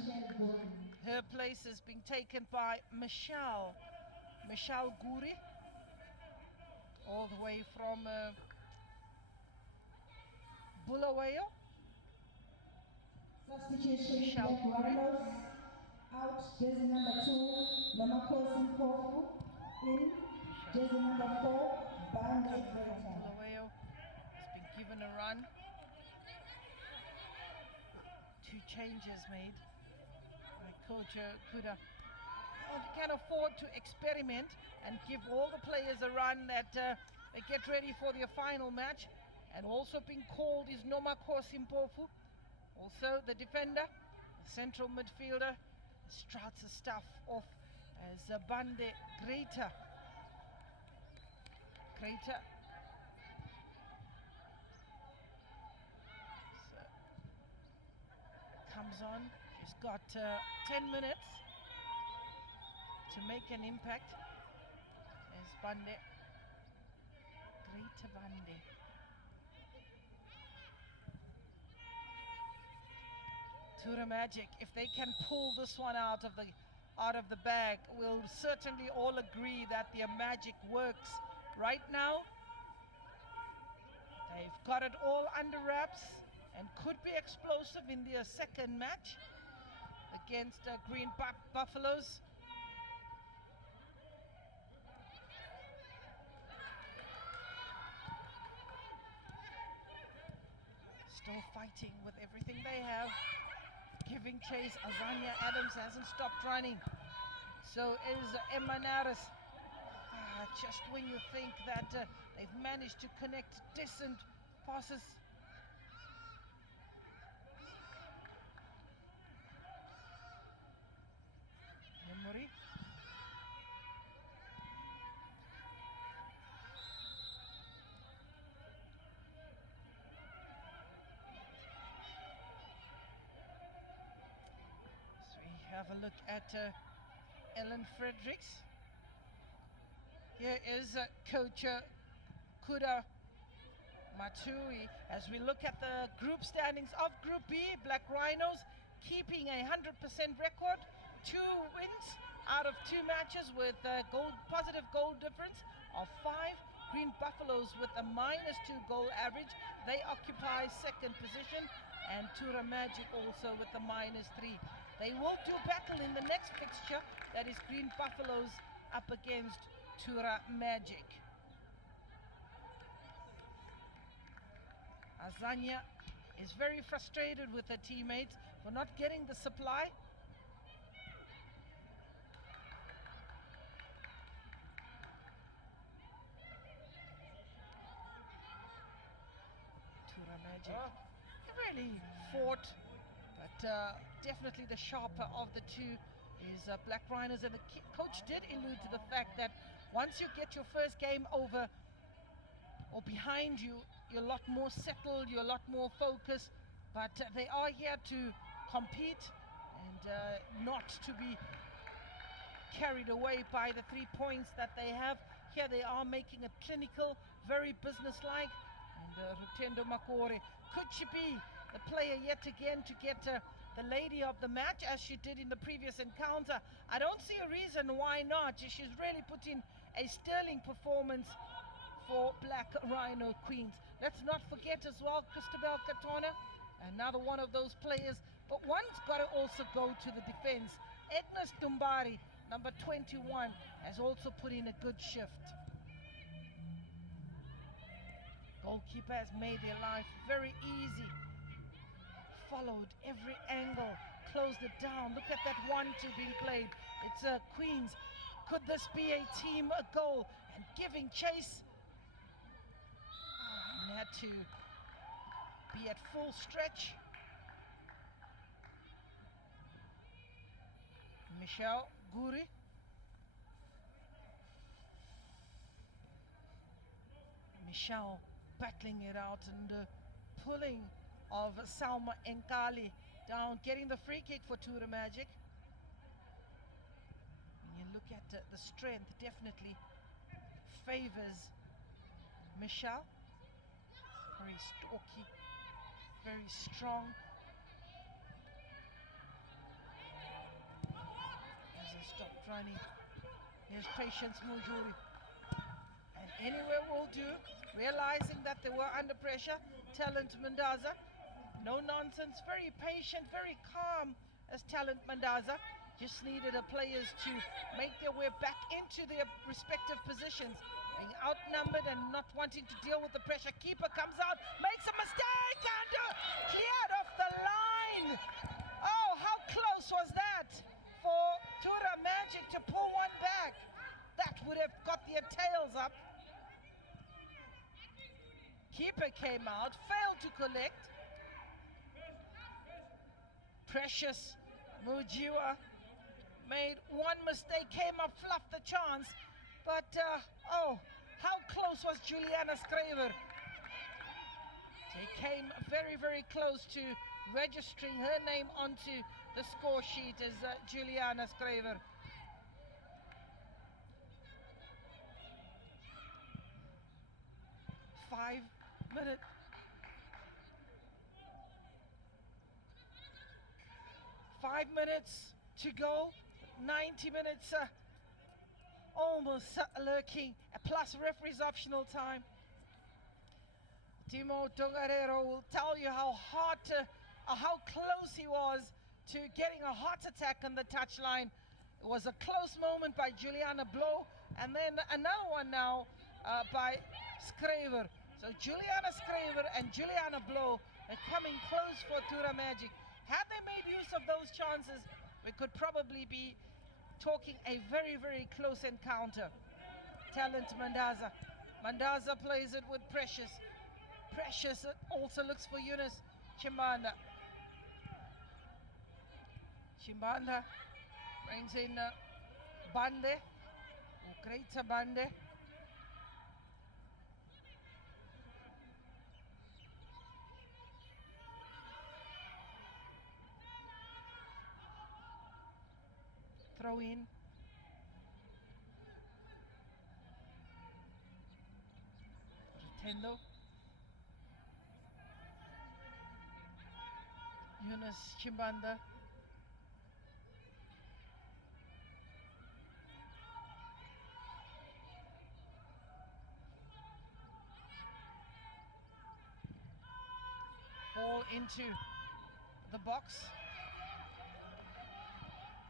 her place is being taken by Michelle Guri, all the way from Bulawayo. Substitution, Black Rhinos out. Jersey number 2, Nomakosi Kofu in. Jersey number 4, Bande Greta. Bulawayo has been given a run. 2 changes made by Coach Kuda. Can afford to experiment and give all the players a run that they get ready for their final match. And also being called is Nomakosi Mpofu. Also the defender, the central midfielder, starts the stuff off as Bande Greta. So, comes on. She's got 10 minutes to make an impact. There's Bande. Great Bande. Tura Magic, if they can pull this one out of the bag, we'll certainly all agree that their magic works. Right now, they've got it all under wraps and could be explosive in their second match against Green Buffaloes. Still fighting with everything they have. Giving chase. Azania Adams hasn't stopped running. So is Emma Naris. Just when you think that they've managed to connect decent passes. Memory. So we have a look at Ellen Fredericks. Here is Coach Kuda Matui as we look at the group standings of Group B. Black Rhinos keeping a 100% record, 2 wins out of 2 matches with positive goal difference of 5. Green Buffaloes with a -2 goal average. They occupy second position, and Tura Magic also with a -3. They will do battle in the next fixture, that is Green Buffaloes up against Tura Magic. Azania is very frustrated with her teammates for not getting the supply. Tura Magic really fought, but definitely the sharper of the two is Black Rhinos, and the coach did allude to the fact that once you get your first game over or behind you, you're a lot more settled, you're a lot more focused, but they are here to compete and not to be carried away by the 3 points that they have. Here they are making it clinical, very businesslike, and Rutendo Makore, could she be the player yet again to get the lady of the match as she did in the previous encounter? I don't see a reason why not. She's really put in a sterling performance for Black Rhino Queens. Let's not forget as well Christabel Katona, another one of those players, but one's got to also go to the defense. Agnes Dumbari, number 21, has also put in a good shift. Goalkeeper has made their life very easy. Followed every angle, closed it down. Look at that 1-2 being played. It's Queens. Could this be a team goal? And giving chase. And had to be at full stretch. Michelle Guri. Michelle battling it out and pulling of Salma Nkali down, getting the free kick for Tura Magic. When you look at the strength, definitely favors Michelle. Very stalky, very strong. As they stopped running, here's Patience Mujuri. And anywhere will do, realizing that they were under pressure. Talent Mandaza, no nonsense, very patient, very calm as Talent Mandaza. Just needed the players to make their way back into their respective positions. Being outnumbered and not wanting to deal with the pressure. Keeper comes out, makes a mistake, and cleared off the line. Oh, how close was that for Tura Magic to pull one back? That would have got their tails up. Keeper came out, failed to collect. Precious Mujiwa made one mistake, came up, fluffed the chance. But, oh, how close was Juliana Schreiber? They came very, very close to registering her name onto the score sheet as Juliana Schreiber. 5 minutes. 5 minutes to go. 90 minutes almost lurking. Plus referee's optional time. Timo Tongarero will tell you how hard how close he was to getting a heart attack on the touchline. It was a close moment by Juliana Blow, and then another one now by Schrijver. So Juliana Schrijver and Juliana Blow are coming close for Tura Magic. Had they made use of those chances, we could probably be talking a very, very close encounter. Talent Mandaza. Mandaza plays it with Precious. Precious also looks for Eunice Chimbanda. Chimbanda brings in Bande, Greater Bande. Throw in. Rotendo. Eunice Chimbanda. Ball into the box.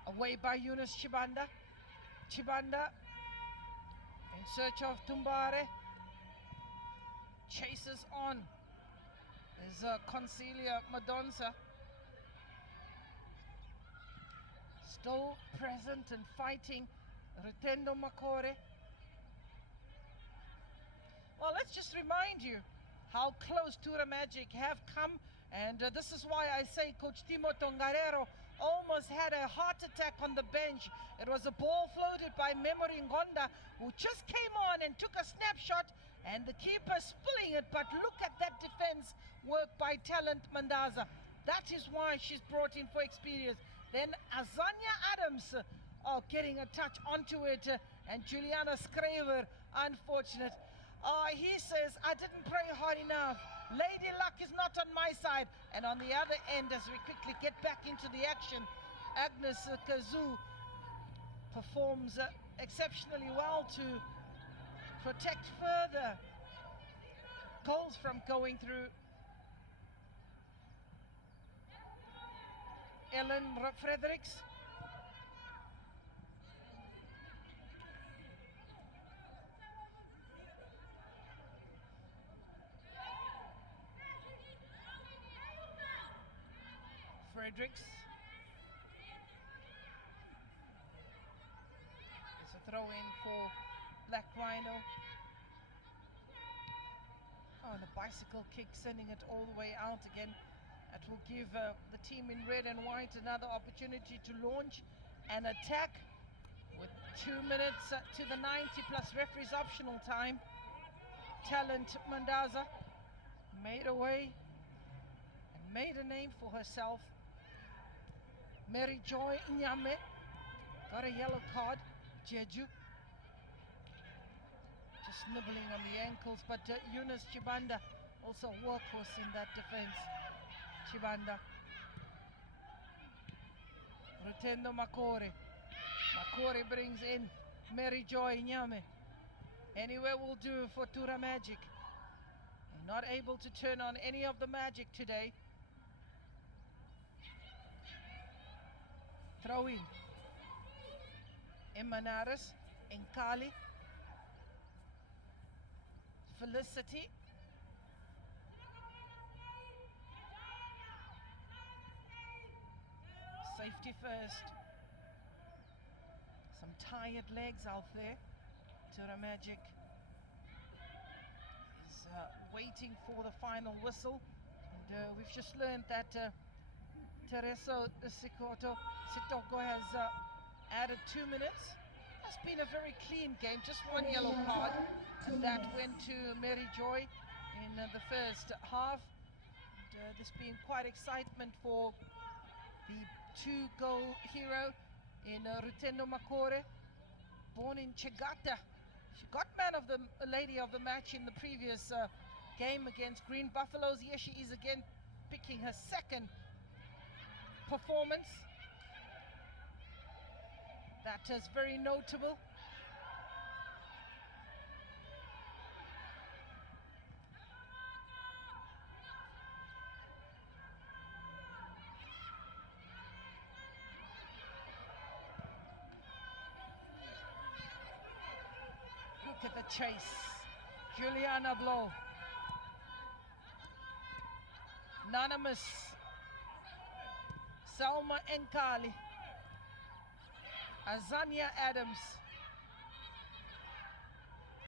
Away by Eunice Chibanda. Chibanda in search of Tumbare. Chases on. There's Concelia Madonza. Still present and fighting. Rotendo Makore. Well, let's just remind you how close Tura Magic have come, and this is why I say Coach Timo Tongarero almost had a heart attack on the bench. It was a ball floated by Memory Ngonda, who just came on and took a snapshot, and the keeper spilling it, but look at that defense work by Talent Mandaza. That is why she's brought in for experience. Then Azania Adams getting a touch onto it, and Juliana Schrijver, unfortunate. He says, I didn't pray hard enough. Lady Luck is not on my side. And on the other end, as we quickly get back into the action, Agnes Kazoo performs exceptionally well to protect further goals from going through. Ellen Fredericks. Fredericks. It's a throw in for Black Rhino. Oh, and a bicycle kick, sending it all the way out again. That will give the team in red and white another opportunity to launch an attack with 2 minutes to the 90 plus referee's optional time. Talent Mandaza made a way and made a name for herself. Mary Joy Nyame got a yellow card. Jeju just nibbling on the ankles, but Eunice Chibanda also a workhorse in that defense. Chibanda. Rotendo Makore. Makore brings in Mary Joy Nyame. Anywhere will do for Tura Magic. Not able to turn on any of the magic today. Throw in. Emanaris, Nkali, Felicity. Safety first. Some tired legs out there. Tura Magic is waiting for the final whistle. And we've just learned that Tereso Sitoko has added 2 minutes. It's been a very clean game, just one yellow card, and that went to Mary Joy in the first half. And, there's been quite excitement for the 2-goal hero in Rutendo Makore, born in Chegata. She got lady of the match in the previous game against Green Buffaloes. Here she is again, picking her second performance. That is very notable. Look at the chase. Juliana Blow. Anonymous. Salma Enkali. Azania Adams.